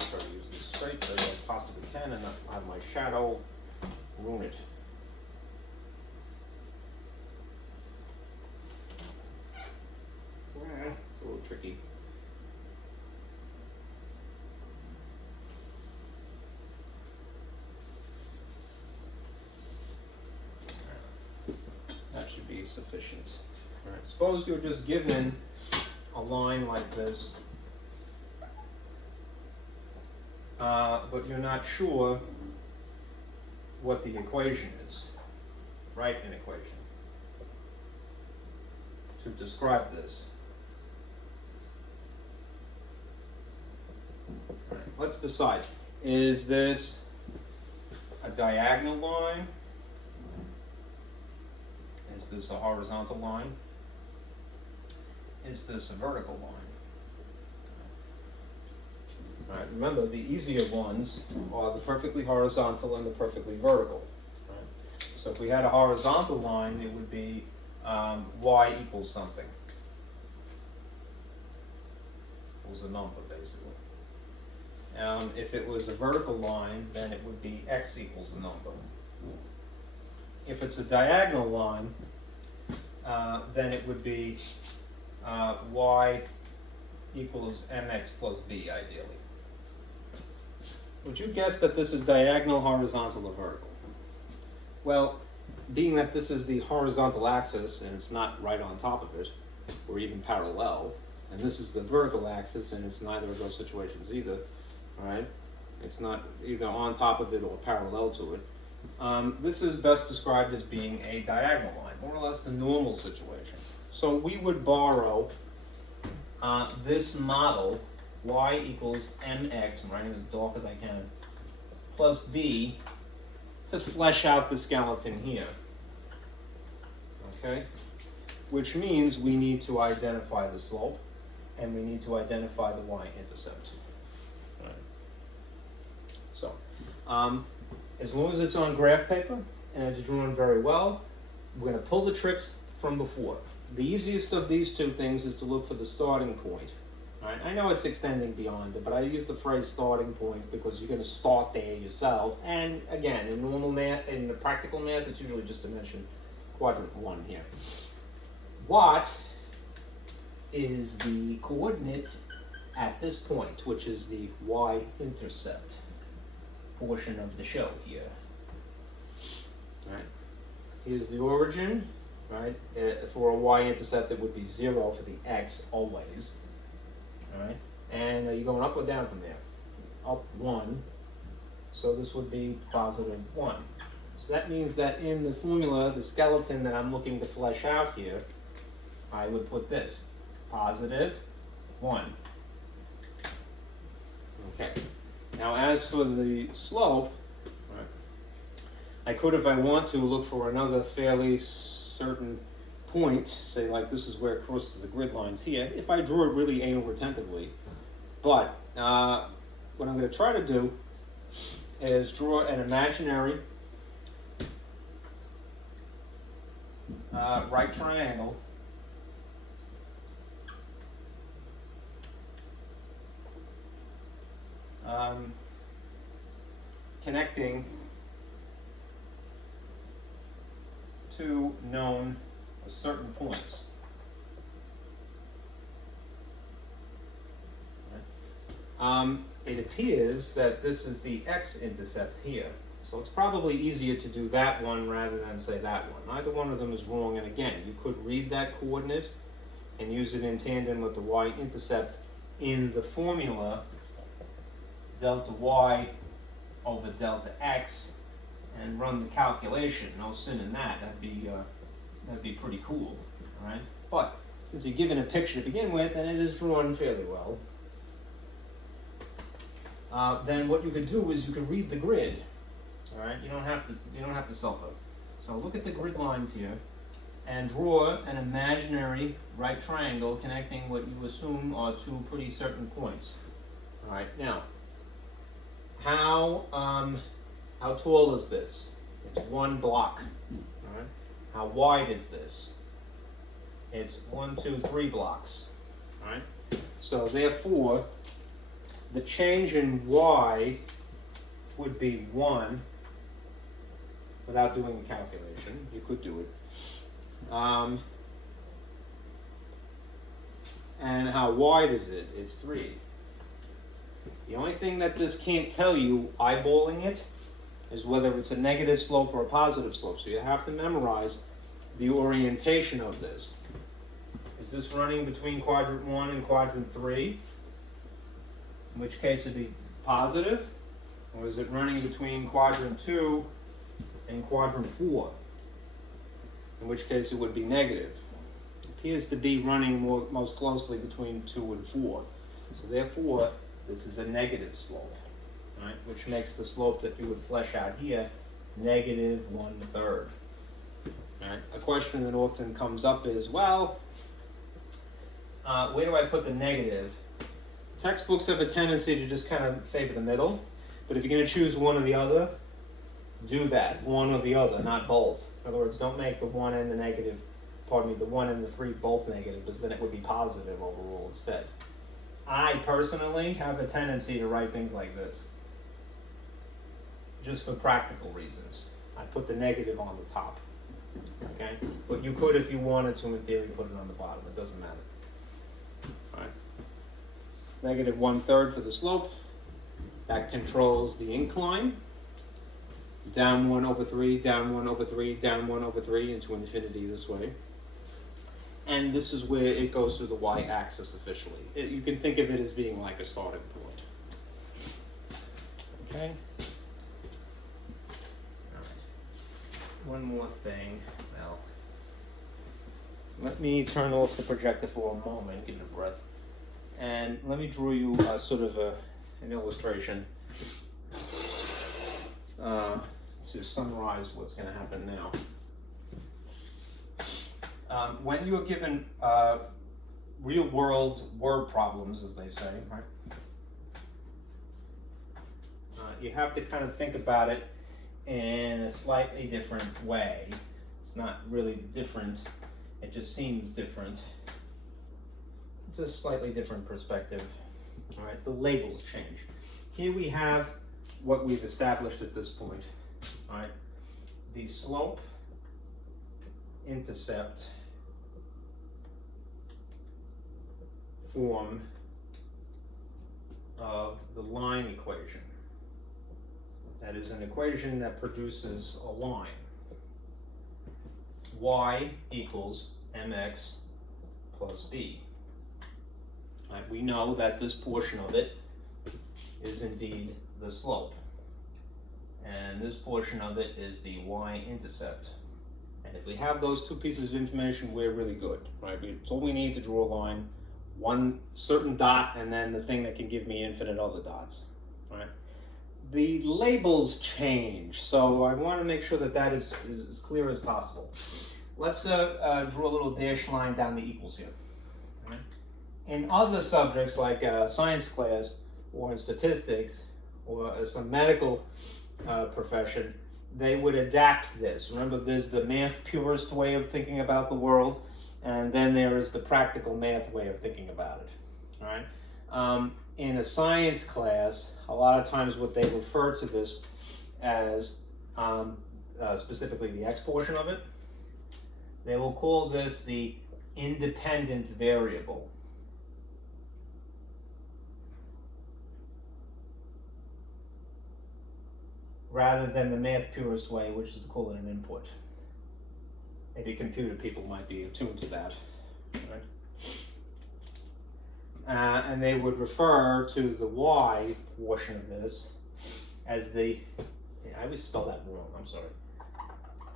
I'm try to use this straight as I possibly can and not have my shadow ruin it. It's a little tricky. That should be sufficient. All right. Suppose you're just given a line like this, but you're not sure what the equation is. Write an equation to describe this. All right. Let's decide. Is this a diagonal line? Is this a horizontal line? Is this a vertical line? All right, remember the easier ones are the perfectly horizontal and the perfectly vertical. Right? So if we had a horizontal line, it would be y equals something. Equals a number, basically. If it was a vertical line, then it would be x equals a number. If it's a diagonal line, then it would be y equals mx plus b, ideally. Would you guess that this is diagonal, horizontal, or vertical? Well, being that this is the horizontal axis and it's not right on top of it, or even parallel, and this is the vertical axis and it's neither of those situations either, all right? It's not either on top of it or parallel to it. This is best described as being a diagonal line, more or less the normal situation. So we would borrow this model, y equals mx, I'm writing as dark as I can, plus b, to flesh out the skeleton here. Okay? Which means we need to identify the slope, and we need to identify the y-intercept. All right. So, as long as it's on graph paper and it's drawn very well, we're going to pull the tricks from before. The easiest of these two things is to look for the starting point. All right? I know it's extending beyond it, but I use the phrase starting point because you're going to start there yourself. And again, in normal math, in the practical math, it's usually just dimension quadrant 1 here. What is the coordinate at this point, which is the y-intercept portion of the show here? All right. Here's the origin, right? For a y-intercept, it would be 0 for the x always. All right. And you're going up or down from there? Up 1. So this would be positive 1. So that means that in the formula, the skeleton that I'm looking to flesh out here, I would put this, positive 1. Okay. Now as for the slope, right, I could, if I want to, look for another fairly certain point, say like this is where it crosses the grid lines here, if I drew it really anal retentively. But what I'm going to try to do is draw an imaginary right triangle connecting two known certain points. It appears that this is the x-intercept here. So it's probably easier to do that one rather than say that one. Either one of them is wrong, and again, you could read that coordinate and use it in tandem with the y-intercept in the formula delta y over delta x and run the calculation. No sin in that. That'd be pretty cool, all right? But since you're given a picture to begin with and it is drawn fairly well, then what you could do is you could read the grid. All right, you don't have to self-out. So look at the grid lines here and draw an imaginary right triangle connecting what you assume are two pretty certain points. All right, now, how tall is this? It's 1 block. All right. How wide is this? It's 1, 2, 3 blocks. All right. So therefore, the change in y would be 1 without doing the calculation. You could do it. And how wide is it? It's 3. The only thing that this can't tell you, eyeballing it, is whether it's a negative slope or a positive slope. So you have to memorize the orientation of this. Is this running between quadrant 1 and quadrant 3? In which case it'd be positive. Or is it running between quadrant 2 and quadrant 4? In which case it would be negative. It appears to be running most closely between 2 and 4. So therefore, this is a negative slope, right? Which makes the slope that you would flesh out here negative 1/3. Right? A question that often comes up is, well, where do I put the negative? Textbooks have a tendency to just kind of favor the middle, but if you're going to choose one or the other, do that, one or the other, not both. In other words, don't make the 1 and the negative, the 1 and the 3 both negative, because then it would be positive overall instead. I personally have a tendency to write things like this, just for practical reasons. I put the negative on the top, okay? But you could, if you wanted to, in theory, put it on the bottom. It doesn't matter. All right. It's negative 1/3 for the slope. That controls the incline. Down 1/3, down 1/3, down 1/3 into infinity this way. And this is where it goes through the y-axis officially. You can think of it as being like a starting point. Okay? All right. One more thing. Well, let me turn off the projector for a moment, give it a breath. And let me draw you sort of an illustration to summarize what's going to happen now. When you are given real-world word problems, as they say, right? You have to kind of think about it in a slightly different way. It's not really different, it just seems different. It's a slightly different perspective. All right, the labels change. Here we have what we've established at this point. All right, the slope, intercept, form of the line equation. That is an equation that produces a line. Y equals mx plus b. Right, we know that this portion of it is indeed the slope. And this portion of it is the y-intercept. And if we have those two pieces of information, we're really good. Right? It's all we need to draw a line. One certain dot, and then the thing that can give me infinite other dots. Right? The labels change, so I want to make sure that that is as clear as possible. Let's draw a little dashed line down the equals here. Right? In other subjects like science class or in statistics or some medical profession, they would adapt this. Remember, there's the math purist way of thinking about the world, and then there is the practical math way of thinking about it. All right. In a science class, a lot of times what they refer to this as, specifically the x portion of it, they will call this the independent variable. Rather than the math purist way, which is to call it an input. Maybe computer people might be attuned to that. Right? And they would refer to the y portion of this as the, I always spell that wrong, I'm sorry.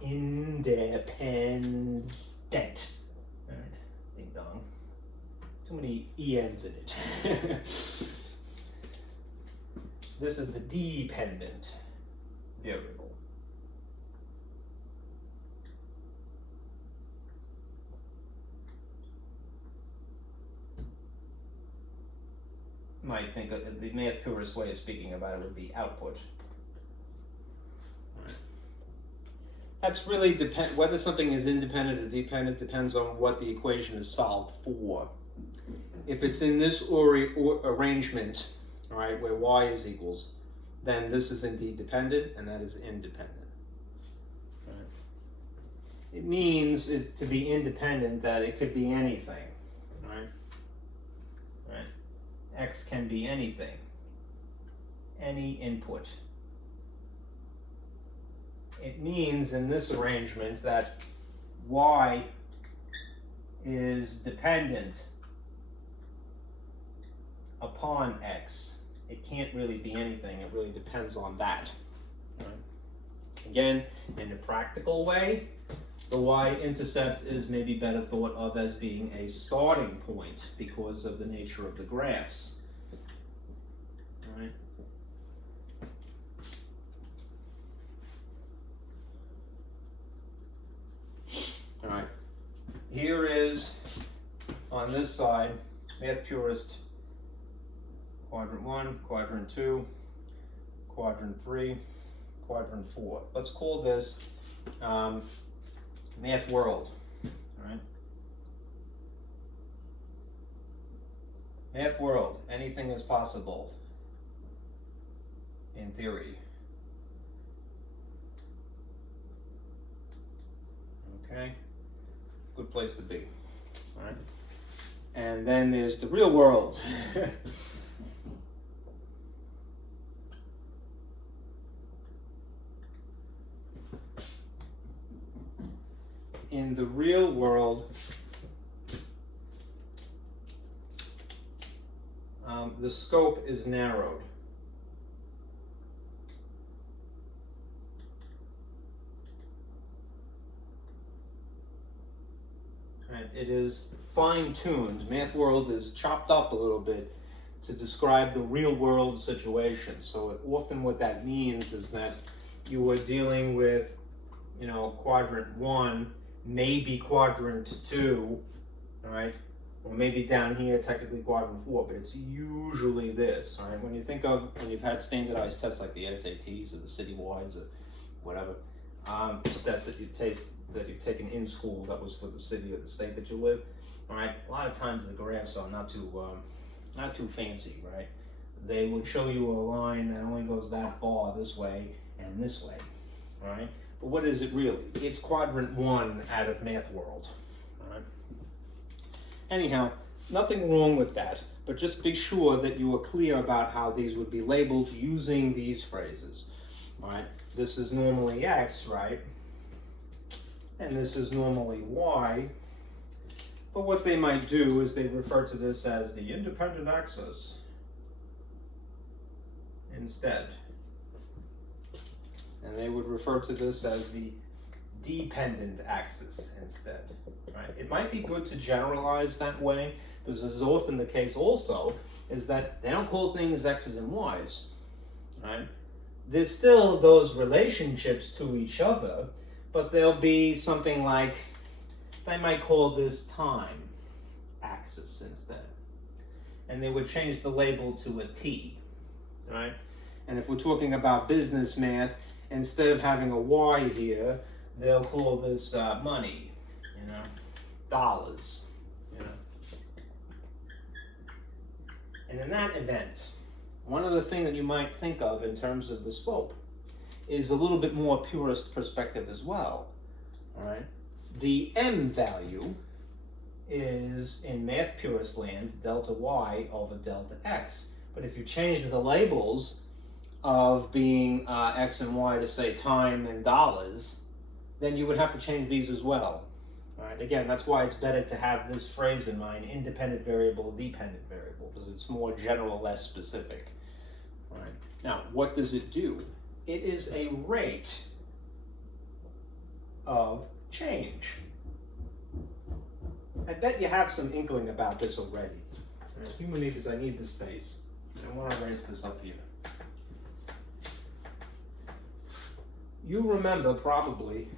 Independent. All right, ding dong. Too many ENs in it. This is the dependent variable. might think the math purist way of speaking about it would be output. That's really whether something is independent or dependent depends on what the equation is solved for. If it's in this arrangement, all right, where y is equals, then this is indeed dependent and that is independent. Right. It means to be independent that it could be anything, right? Right. X can be anything, any input. It means in this arrangement that y is dependent upon x. It can't really be anything, it really depends on that. Right? Again, in a practical way, the Y-intercept is maybe better thought of as being a starting point because of the nature of the graphs. Right? All right, here is, on this side, math purist, quadrant 1, quadrant 2, quadrant 3, quadrant 4. Let's call this math world, all right? Math world, anything is possible, in theory. Okay? Good place to be, all right? And then there's the real world. In the real world, the scope is narrowed. Right, it is fine-tuned. Math world is chopped up a little bit to describe the real world situation. So often what that means is that you are dealing with, quadrant 1, maybe quadrant 2, all right? Or maybe down here, technically quadrant 4, but it's usually this, all right? When you think of, when you've had standardized tests like the SATs or the citywides or whatever, tests that you've taken in school that was for the city or the state that you live, all right? A lot of times the graphs are not too fancy, right? They would show you a line that only goes that far this way and this way, all right? But what is it really? It's quadrant 1 out of math world, all right? Anyhow, nothing wrong with that, but just be sure that you are clear about how these would be labeled using these phrases, all right? This is normally x, right? And this is normally y. But what they might do is they refer to this as the independent axis instead. And they would refer to this as the dependent axis instead. Right? It might be good to generalize that way, because this is often the case also, is that they don't call things x's and y's. Right? There's still those relationships to each other, but there'll be something like, they might call this time axis instead. And they would change the label to a t. Right? And if we're talking about business math, instead of having a y here, they'll call this money, dollars, And in that event, one other thing that you might think of in terms of the slope is a little bit more purist perspective as well, all right? The m value is, in math purist land, delta y over delta x. But if you change the labels of being x and y to say time and dollars, then you would have to change these as well. All right? Again, that's why it's better to have this phrase in mind, independent variable, dependent variable, because it's more general, less specific. All right? Now, what does it do? It is a rate of change. I bet you have some inkling about this already. All right, human because I need the space. I want to erase this up here. You remember probably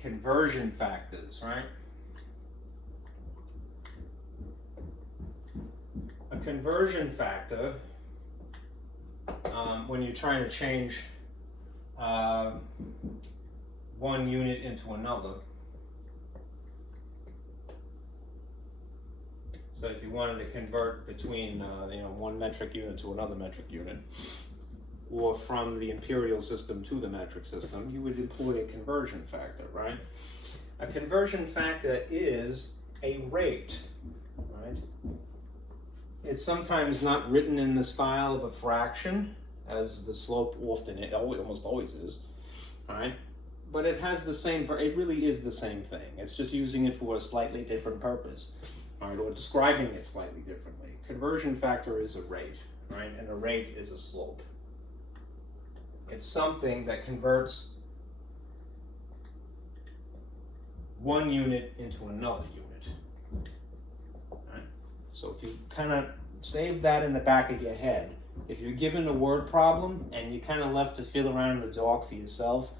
conversion factors, right? A conversion factor, when you're trying to change one unit into another. So if you wanted to convert between one metric unit to another metric unit, or from the imperial system to the metric system, you would employ a conversion factor, right? A conversion factor is a rate, right? It's sometimes not written in the style of a fraction, as the slope almost always is, right? But it has the same, it really is the same thing. It's just using it for a slightly different purpose, right? Or describing it slightly differently. Conversion factor is a rate, right? And a rate is a slope. It's something that converts one unit into another unit, right? So if you kind of save that in the back of your head, if you're given a word problem and you kind of left to feel around in the dark for yourself,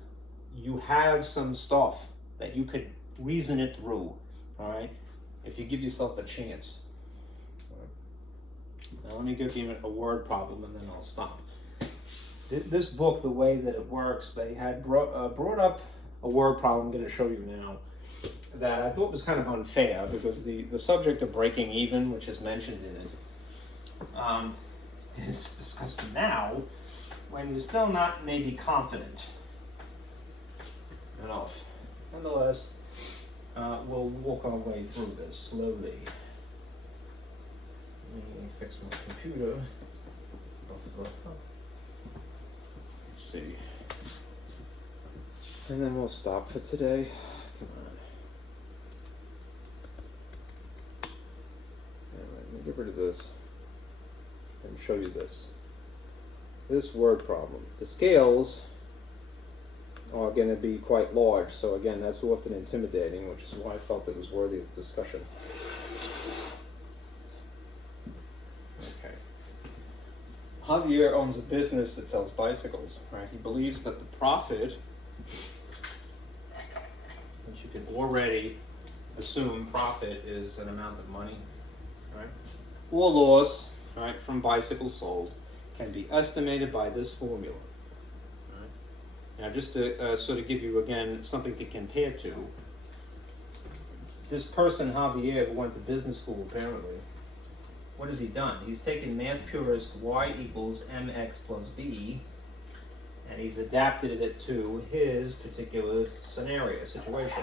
you have some stuff that you could reason it through, all right? If you give yourself a chance. All right. Now let me give you a word problem and then I'll stop. This book, the way that it works, they had brought up a word problem I'm going to show you now that I thought was kind of unfair because the subject of breaking even, which is mentioned in it, is discussed now when you're still not maybe confident enough. Nonetheless, we'll walk our way through this slowly. Let me fix my computer. Let's see. And then we'll stop for today. Come on. Alright, let me get rid of this and show you this. This word problem. The scales are going to be quite large, so again, that's often intimidating, which is why I felt it was worthy of discussion. Okay. Javier owns a business that sells bicycles, right? He believes that the profit, which you can already assume profit is an amount of money, right? Or loss, right, from bicycles sold can be estimated by this formula. Right? Now, just to sort of give you again something to compare to, this person Javier who went to business school apparently, what has he done? He's taken math purist y equals mx plus b, and he's adapted it to his particular situation.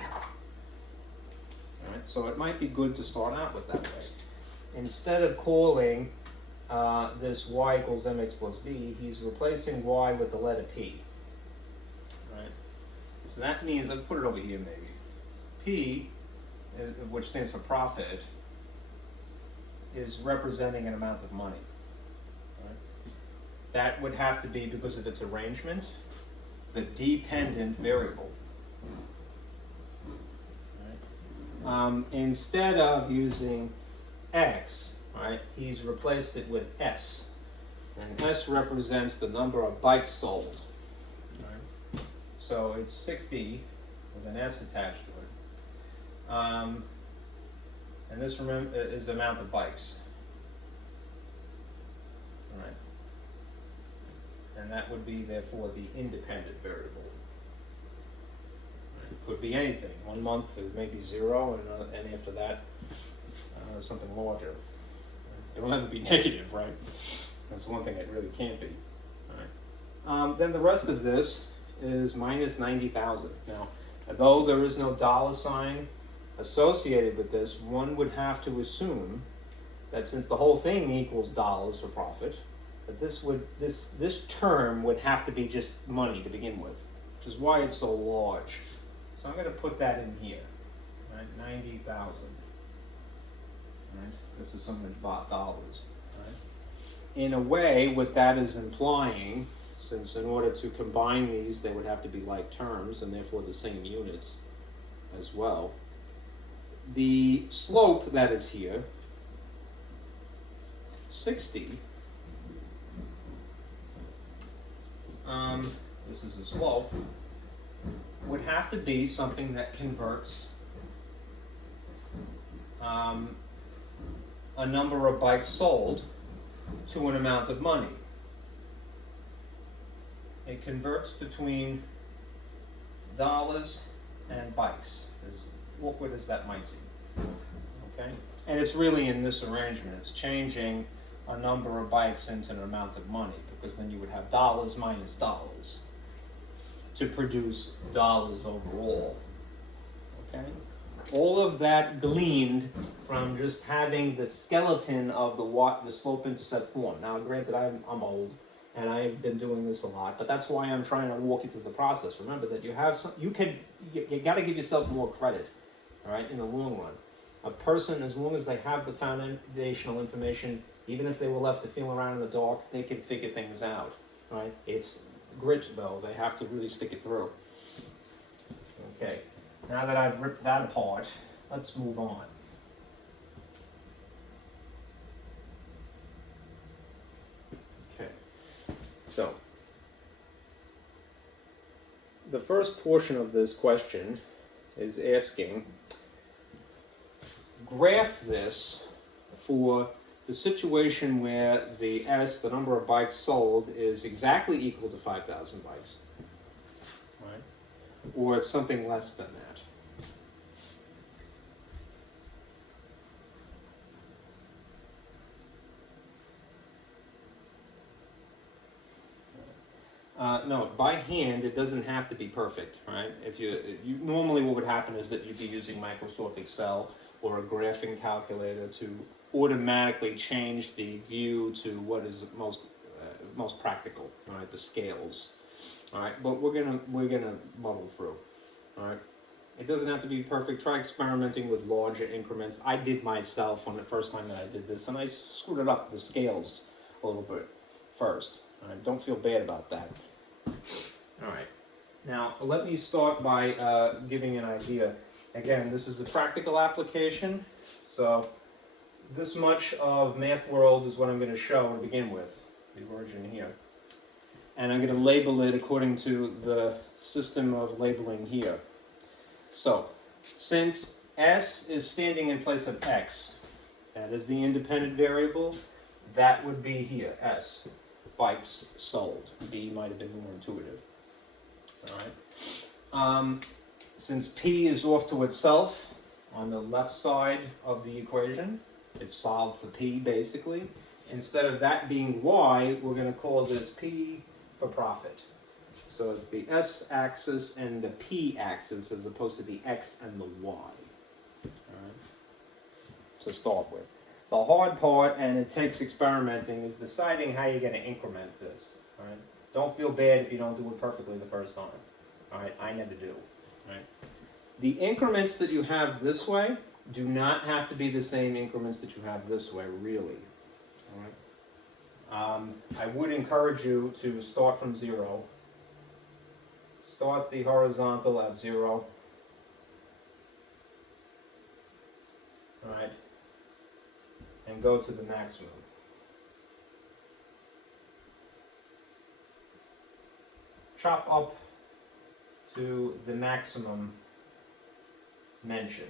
All right, so it might be good to start out with that way. Instead of calling this y equals mx plus b, he's replacing y with the letter p. Right? So that means, I'll put it over here maybe. P, which stands for profit, is representing an amount of money. Right? That would have to be, because of its arrangement, the dependent variable. Right? Instead of using x, right, he's replaced it with s. And s represents the number of bikes sold. Right? So it's 60 with an s attached to it. And this is the amount of bikes. All right. And that would be, therefore, the independent variable. Right. It could be anything. 1 month it may be 0, and after that, something larger. Right. It'll never be negative, right? That's one thing it really can't be. All right. Then the rest of this is minus 90,000. Now, though there is no dollar sign associated with this, one would have to assume that since the whole thing equals dollars for profit, that this term would have to be just money to begin with, which is why it's so large. So I'm going to put that in here, right? 90,000. Right? This is so much dollars. Right? In a way, what that is implying, since in order to combine these, they would have to be like terms and therefore the same units as well. The slope that is here, 60, this is a slope, would have to be something that converts a number of bikes sold to an amount of money. It converts between dollars and bikes, as awkward as that might seem. Okay? And it's really in this arrangement. It's changing a number of bikes into an amount of money, because then you would have dollars minus dollars to produce dollars overall. Okay? All of that gleaned from just having the skeleton of the slope-intercept form. Now, granted, I'm old, and I've been doing this a lot, but that's why I'm trying to walk you through the process. Remember that you have you got to give yourself more credit, all right, in the long run. A person, as long as they have the foundational information, even if they were left to feel around in the dark, they can figure things out, right? It's grit, though. They have to really stick it through. Okay, now that I've ripped that apart, let's move on. Okay, so the first portion of this question is asking, graph this for the situation where the S, the number of bikes sold, is exactly equal to 5,000 bikes, right? Or it's something less than that. No, by hand, it doesn't have to be perfect, right? If you normally what would happen is that you'd be using Microsoft Excel or a graphing calculator to automatically change the view to what is most practical, all right? The scales, all right. But we're gonna muddle through, all right. It doesn't have to be perfect. Try experimenting with larger increments. I did myself on the first time that I did this, and I screwed it up the scales a little bit first. All right. Don't feel bad about that. All right. Now let me start by giving an idea. Again, this is the practical application, so this much of Math World is what I'm going to show to begin with, the origin here. And I'm going to label it according to the system of labeling here. So, since S is standing in place of X, that is the independent variable, that would be here, S, bikes sold. B might have been more intuitive. All right. Since P is off to itself on the left side of the equation, it's solved for P basically. Instead of that being Y, we're going to call this P for profit. So it's the S axis and the P axis as opposed to the X and the Y. All right. To start with. The hard part, and it takes experimenting, is deciding how you're going to increment this. All right. Don't feel bad if you don't do it perfectly the first time. All right. I never do. Right. The increments that you have this way do not have to be the same increments that you have this way, really. All right. I would encourage you to start from 0. Start the horizontal at 0. All right. And go to the maximum. Chop up to the maximum mentioned.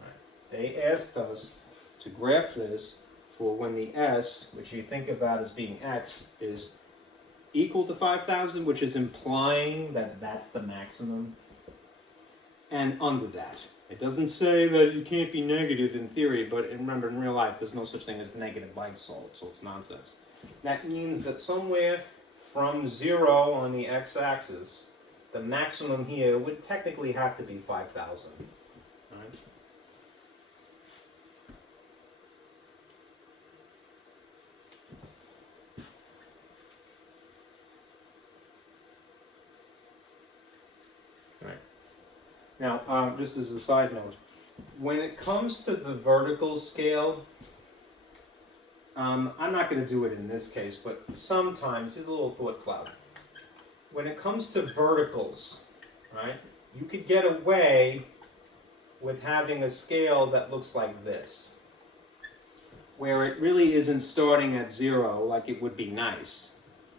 Right. They asked us to graph this for when the S, which you think about as being X, is equal to 5,000, which is implying that that's the maximum, and under that. It doesn't say that you can't be negative in theory, but remember, in real life, there's no such thing as negative bike sold, so it's nonsense. That means that somewhere from 0 on the x-axis, the maximum here would technically have to be 5,000. Right? Right. Now, just as a side note, when it comes to the vertical scale, I'm not going to do it in this case, but sometimes, here's a little thought cloud. When it comes to verticals, right, you could get away with having a scale that looks like this, where it really isn't starting at 0 like it would be nice.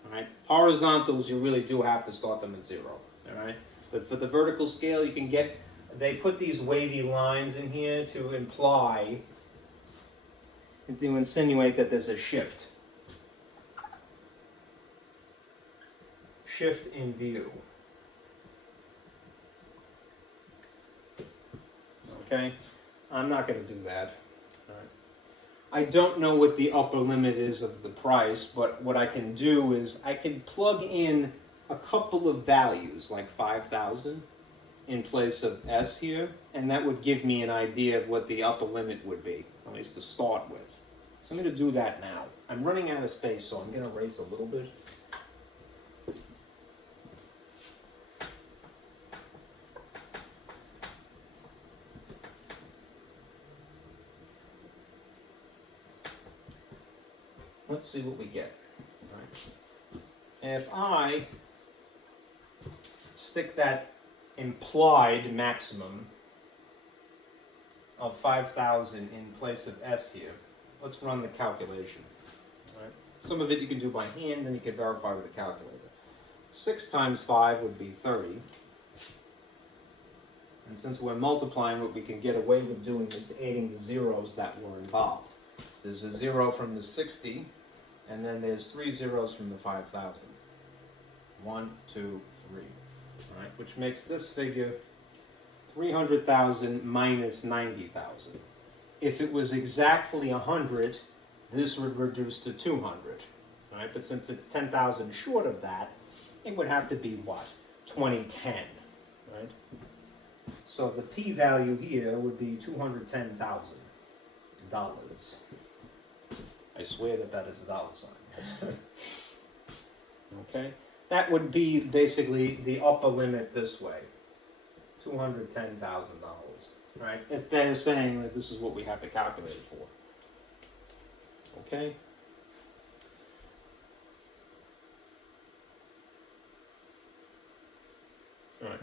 Right? Horizontals, you really do have to start them at 0. All right? But for the vertical scale, you can get, they put these wavy lines in here to imply to insinuate that there's a shift. Shift in view. Okay? I'm not going to do that. All right. I don't know what the upper limit is of the price, but what I can do is I can plug in a couple of values, like 5,000, in place of S here, and that would give me an idea of what the upper limit would be, at least to start with. So I'm going to do that now. I'm running out of space, so I'm going to erase a little bit. Let's see what we get. All right. If I stick that implied maximum of 5,000 in place of S here, let's run the calculation. All right. Some of it you can do by hand, then you can verify with a calculator. 6 times 5 would be 30. And since we're multiplying, what we can get away with doing is adding the zeros that were involved. There's a 0 from the 60, and then there's 3 zeros from the 5,000. 1, 2, 3. All right, which makes this figure 300,000 minus 90,000. If it was exactly 100, this would reduce to 200. All right, but since it's 10,000 short of that, it would have to be what? 2010, right? So the p-value here would be $210,000. I swear that is a dollar sign. Okay? That would be basically the upper limit this way. $210,000. Right? If they're saying that this is what we have to calculate it for. Okay? All right.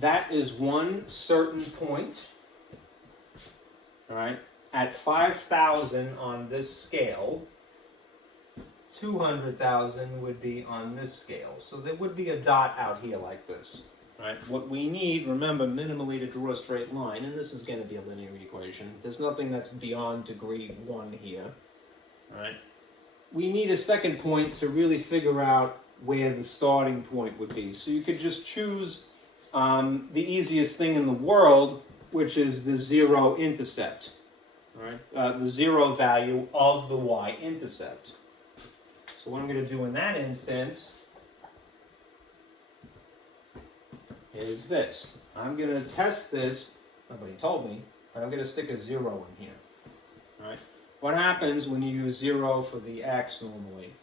That is one certain point. All right? At 5,000 on this scale, 200,000 would be on this scale. So there would be a dot out here like this. Right? What we need, remember, minimally to draw a straight line, and this is going to be a linear equation. There's nothing that's beyond degree 1 here. All right? We need a second point to really figure out where the starting point would be. So you could just choose the easiest thing in the world, which is the Y-Intercept. Right? The 0 value of the Y-Intercept. So what I'm going to do in that instance is this. I'm going to test this. Nobody told me, but I'm going to stick a 0 in here. All right? What happens when you use 0 for the x normally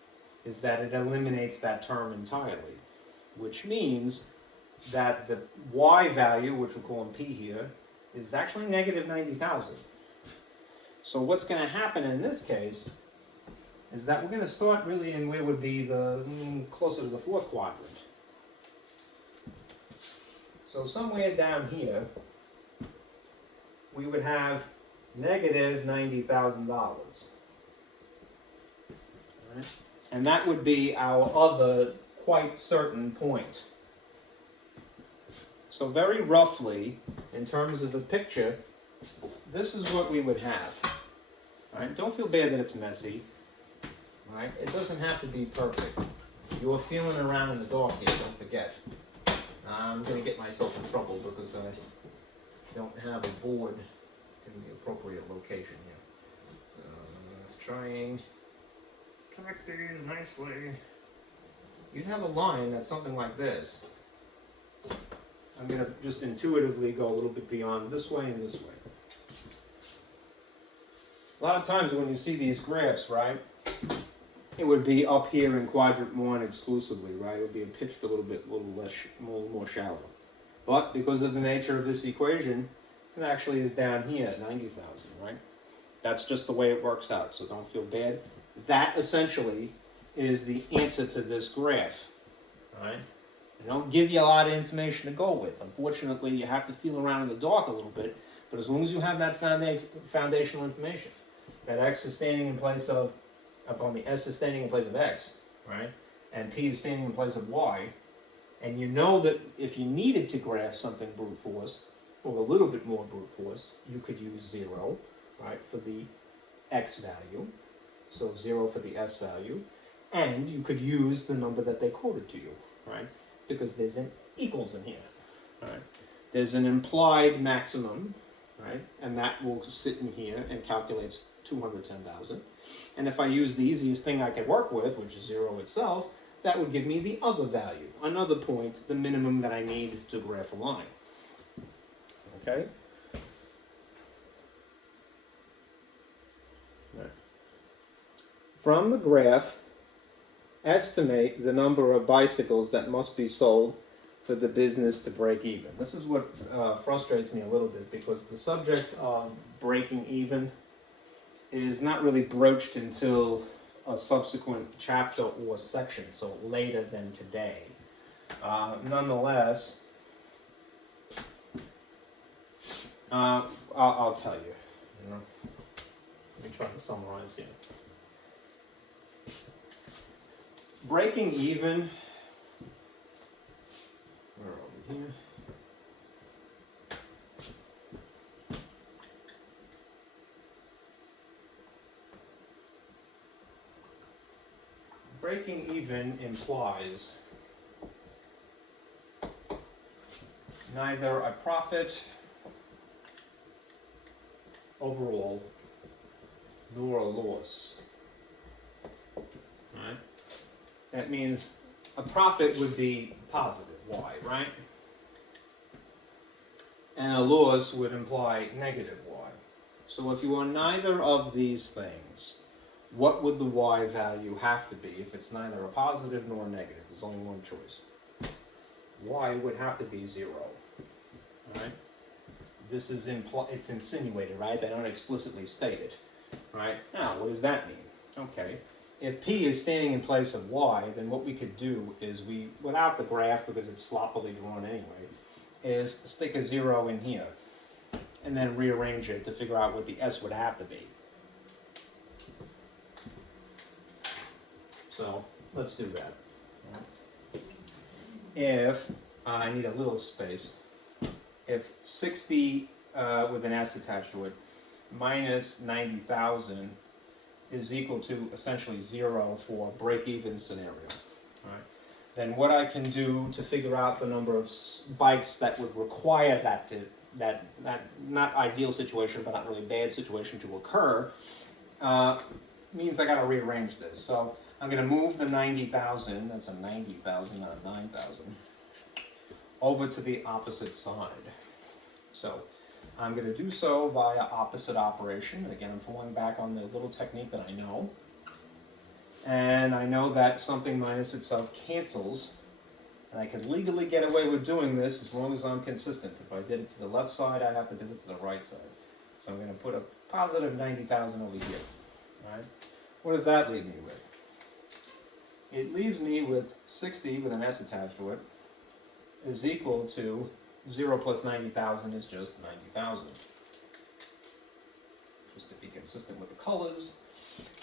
is that it eliminates that term entirely, which means that the y value, which we'll call p here, is actually negative 90,000. So what's going to happen in this case is that we're going to start really in where would be the closer to the 4th quadrant. So somewhere down here, we would have negative $90,000. Right? And that would be our other quite certain point. So very roughly, in terms of the picture, this is what we would have. All right? Don't feel bad that it's messy. All right? It doesn't have to be perfect. You're feeling around in the dark here, don't forget. I'm going to get myself in trouble because I don't have a board in the appropriate location here. So, trying to connect these nicely. You'd have a line that's something like this. I'm going to just intuitively go a little bit beyond this way and this way. A lot of times when you see these graphs, right, it would be up here in quadrant 1 exclusively, right? It would be pitched a little more shallow. But because of the nature of this equation, it actually is down here at 90,000, right? That's just the way it works out, so don't feel bad. That essentially is the answer to this graph, all right? I don't give you a lot of information to go with. Unfortunately, you have to feel around in the dark a little bit, but as long as you have that foundational information, that x is standing in place of, S is standing in place of x, right? And p is standing in place of y, and you know that if you needed to graph something brute force, or a little bit more brute force, you could use 0, right, for the x value, so 0 for the s value, and you could use the number that they quoted to you, right? Because there's an equals in here, right? There's an implied maximum, right? And that will sit in here and calculates 210,000. And if I use the easiest thing I can work with, which is 0 itself, that would give me the other value, another point, the minimum that I need to graph a line. Okay? From the graph, estimate the number of bicycles that must be sold for the business to break even. This is what frustrates me a little bit, because the subject of breaking even is not really broached until a subsequent chapter or section, so later than today. Nonetheless, I'll tell you, let me try to summarize here. Breaking even, where are we here? Breaking even implies neither a profit overall nor a loss. Right? That means a profit would be positive, y, right? And a loss would imply negative y. So if you are neither of these things, what would the y value have to be if it's neither a positive nor a negative? There's only one choice. Y would have to be 0. Right? This is it's insinuated, right? They don't explicitly state it. Right? Now, what does that mean? Okay. If p is standing in place of y, then what we could do is without the graph, because it's sloppily drawn anyway, is stick a 0 in here and then rearrange it to figure out what the s would have to be. So let's do that. If I need a little space, if 60 with an s attached to it minus 90,000 is equal to essentially 0 for break-even scenario, right? Then what I can do to figure out the number of bikes that would require that not ideal situation, but not really bad situation to occur, means I got to rearrange this. So I'm going to move the 90,000, that's a 90,000, not a 9,000, over to the opposite side. So I'm going to do so via opposite operation. And again, I'm falling back on the little technique that I know. And I know that something minus itself cancels. And I can legally get away with doing this as long as I'm consistent. If I did it to the left side, I have to do it to the right side. So I'm going to put a positive 90,000 over here. All right? What does that leave me with? It leaves me with 60 with an s attached to it is equal to 0 plus 90,000 is just 90,000. Just to be consistent with the colors.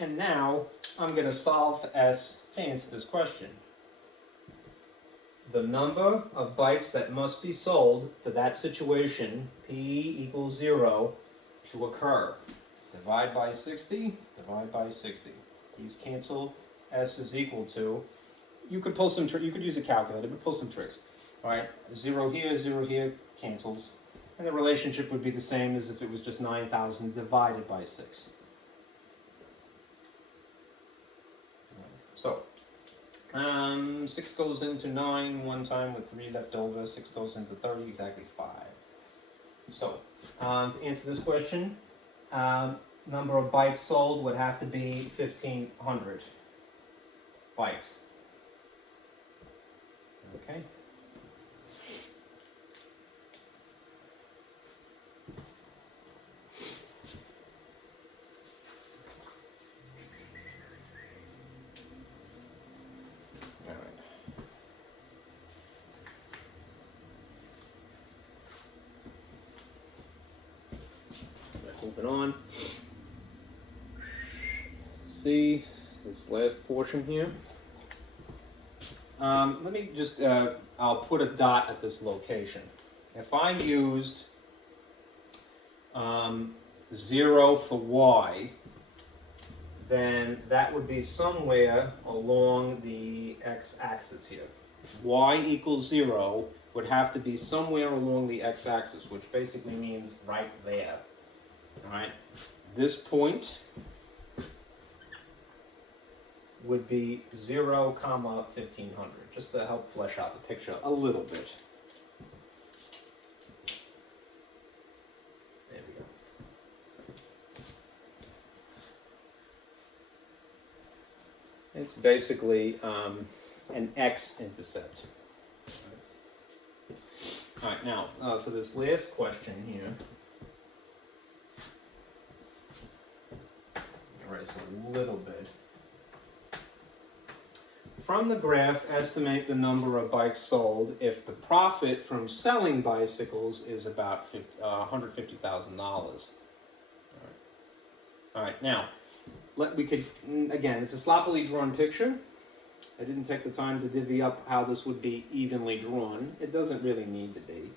And now I'm going to solve for s to answer this question. The number of bikes that must be sold for that situation, p equals 0, to occur. Divide by 60, divide by 60. These cancel. S is equal to, you could pull some, you could use a calculator, but pull some tricks. All right, 0 here, cancels. And the relationship would be the same as if it was just 9,000 divided by 6. So, 6 goes into 9 one time with 3 left over. 6 goes into 30, exactly 5. So, to answer this question, number of bikes sold would have to be 1,500 bikes. Okay. All right. Moving on. See this last portion here. Let me just, I'll put a dot at this location. If I used 0 for y then that would be somewhere along the x-axis here. Y equals 0 would have to be somewhere along the x-axis, which basically means right there. All right, this point would be 0, 1500, just to help flesh out the picture a little bit. There we go. It's basically an x-intercept. All right, now for this last question here, erase a little bit. From the graph, estimate the number of bikes sold if the profit from selling bicycles is about $150,000. All right, now, we could, again, it's a sloppily drawn picture. I didn't take the time to divvy up how this would be evenly drawn. It doesn't really need to be,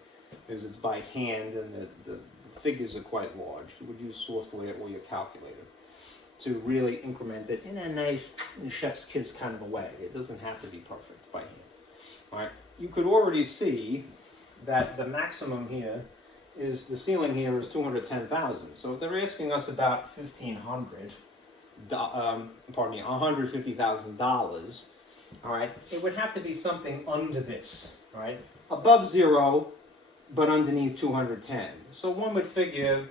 because it's by hand and the figures are quite large. You would use software or your calculator to really increment it in a nice chef's kiss kind of a way. It doesn't have to be perfect by hand. All right, you could already see that the maximum here is, the ceiling here is 210,000. So if they're asking us about $150,000, all right, it would have to be something under this, all right? Above 0, but underneath 210. So one would figure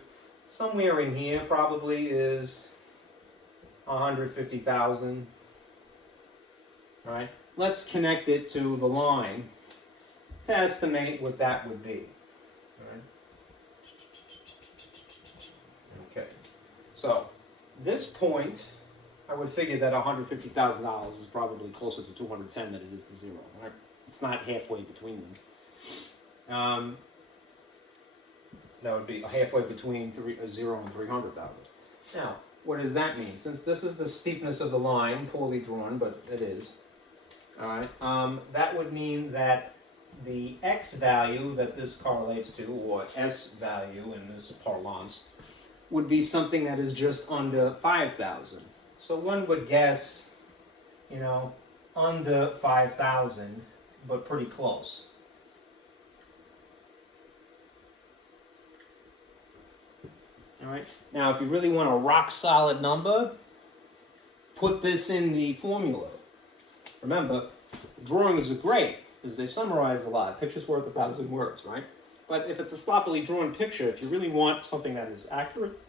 somewhere in here probably is 150,000. All right, let's connect it to the line to estimate what that would be. All right. Okay, so this point, I would figure that $150,000 is probably closer to 210 than it is to 0. Right? It's not halfway between them. That would be halfway between 0 and 300,000. Now, what does that mean? Since this is the steepness of the line, poorly drawn, but it is, all right, that would mean that the x value that this correlates to, or s value in this parlance, would be something that is just under 5,000. So one would guess, you know, under 5,000, but pretty close. All right. Now, if you really want a rock solid number, put this in the formula. Remember, drawings are great because they summarize a lot. Picture's worth 1,000 words, right? But if it's a sloppily drawn picture, if you really want something that is accurate,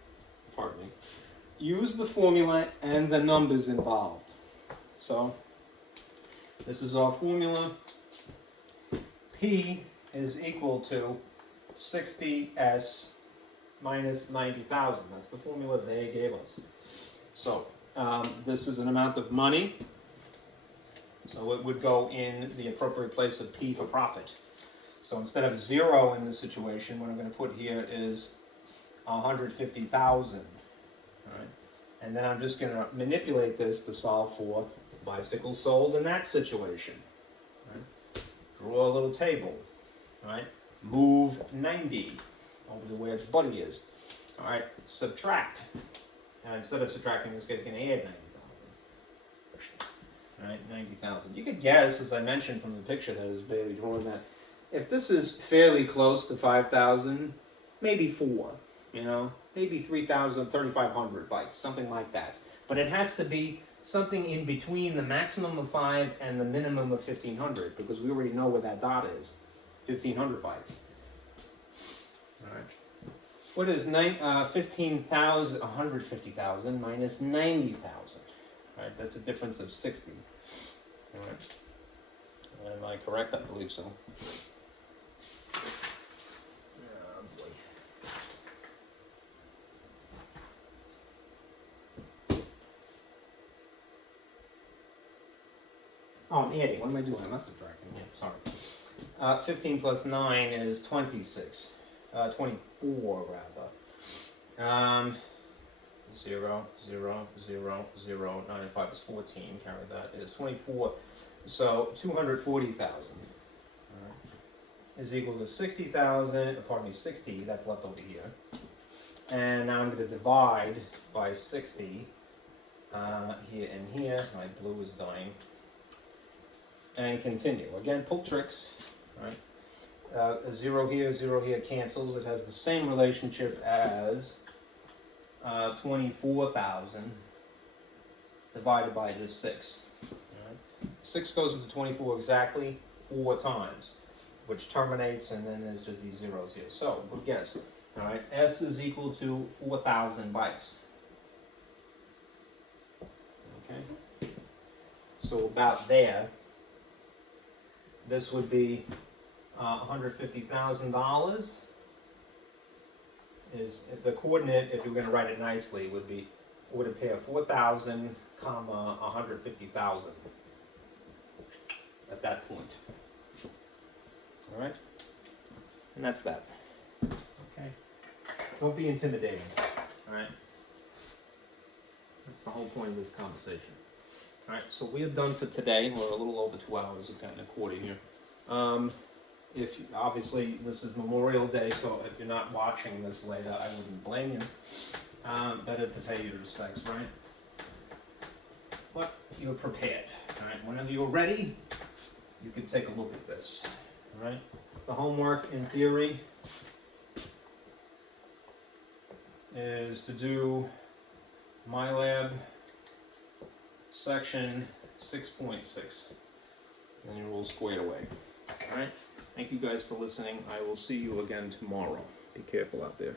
pardon me, use the formula and the numbers involved. So, this is our formula. P is equal to 60s minus 90,000. That's the formula they gave us. So this is an amount of money. So it would go in the appropriate place of P for profit. So instead of 0 in this situation, what I'm going to put here is 150,000. All right. And then I'm just going to manipulate this to solve for bicycles sold in that situation. All right. Draw a little table. All right. Move 90. Over to where its buddy is. All right, subtract. And instead of subtracting, this guy's going to add 90,000. All right, 90,000. You could guess, as I mentioned from the picture that is barely drawn, that if this is fairly close to 5,000, maybe 4, you know, maybe 3,000, 3,500 bikes, something like that. But it has to be something in between the maximum of 5 and the minimum of 1,500, because we already know where that dot is, 1,500 bikes. All right. What is 150,000 minus 90,000? All right, that's a difference of 60. All right. Am I correct? I believe so. Oh boy. Oh, I'm adding. What am I doing? I'm not subtracting. Yeah, sorry. 15 plus 9 is 26. 24 rather. 0, 0, 0, 0, 95 is 14, carry that, is 24, so 240,000, all right, is equal to 60,000, pardon me, 60, that's left over here, and now I'm going to divide by 60, here and here. My blue is dying. And continue. Again, pull tricks, right? A 0 here cancels. It has the same relationship as 24,000 divided by this 6. Right? 6 goes into 24 exactly 4 times, which terminates, and then there's just these zeros here. So, good guess. All right, S is equal to 4,000 bytes. Okay. So about there, this would be $150,000. Is the coordinate, if you're going to write it nicely, would appear 4,000, comma 150,000 at that point. All right, and that's that. Okay, don't be intimidating. All right, that's the whole point of this conversation. All right, so we are done for today. We're a little over 2 hours, we've gotten a quarter here. If obviously this is Memorial Day, so if you're not watching this later, I wouldn't blame you. Better to pay your respects, right? But you're prepared. All right, whenever you're ready, you can take a look at this. All right, the homework in theory is to do MyLab section 6.6, and you're all squared away. All right. Thank you guys for listening. I will see you again tomorrow. Be careful out there.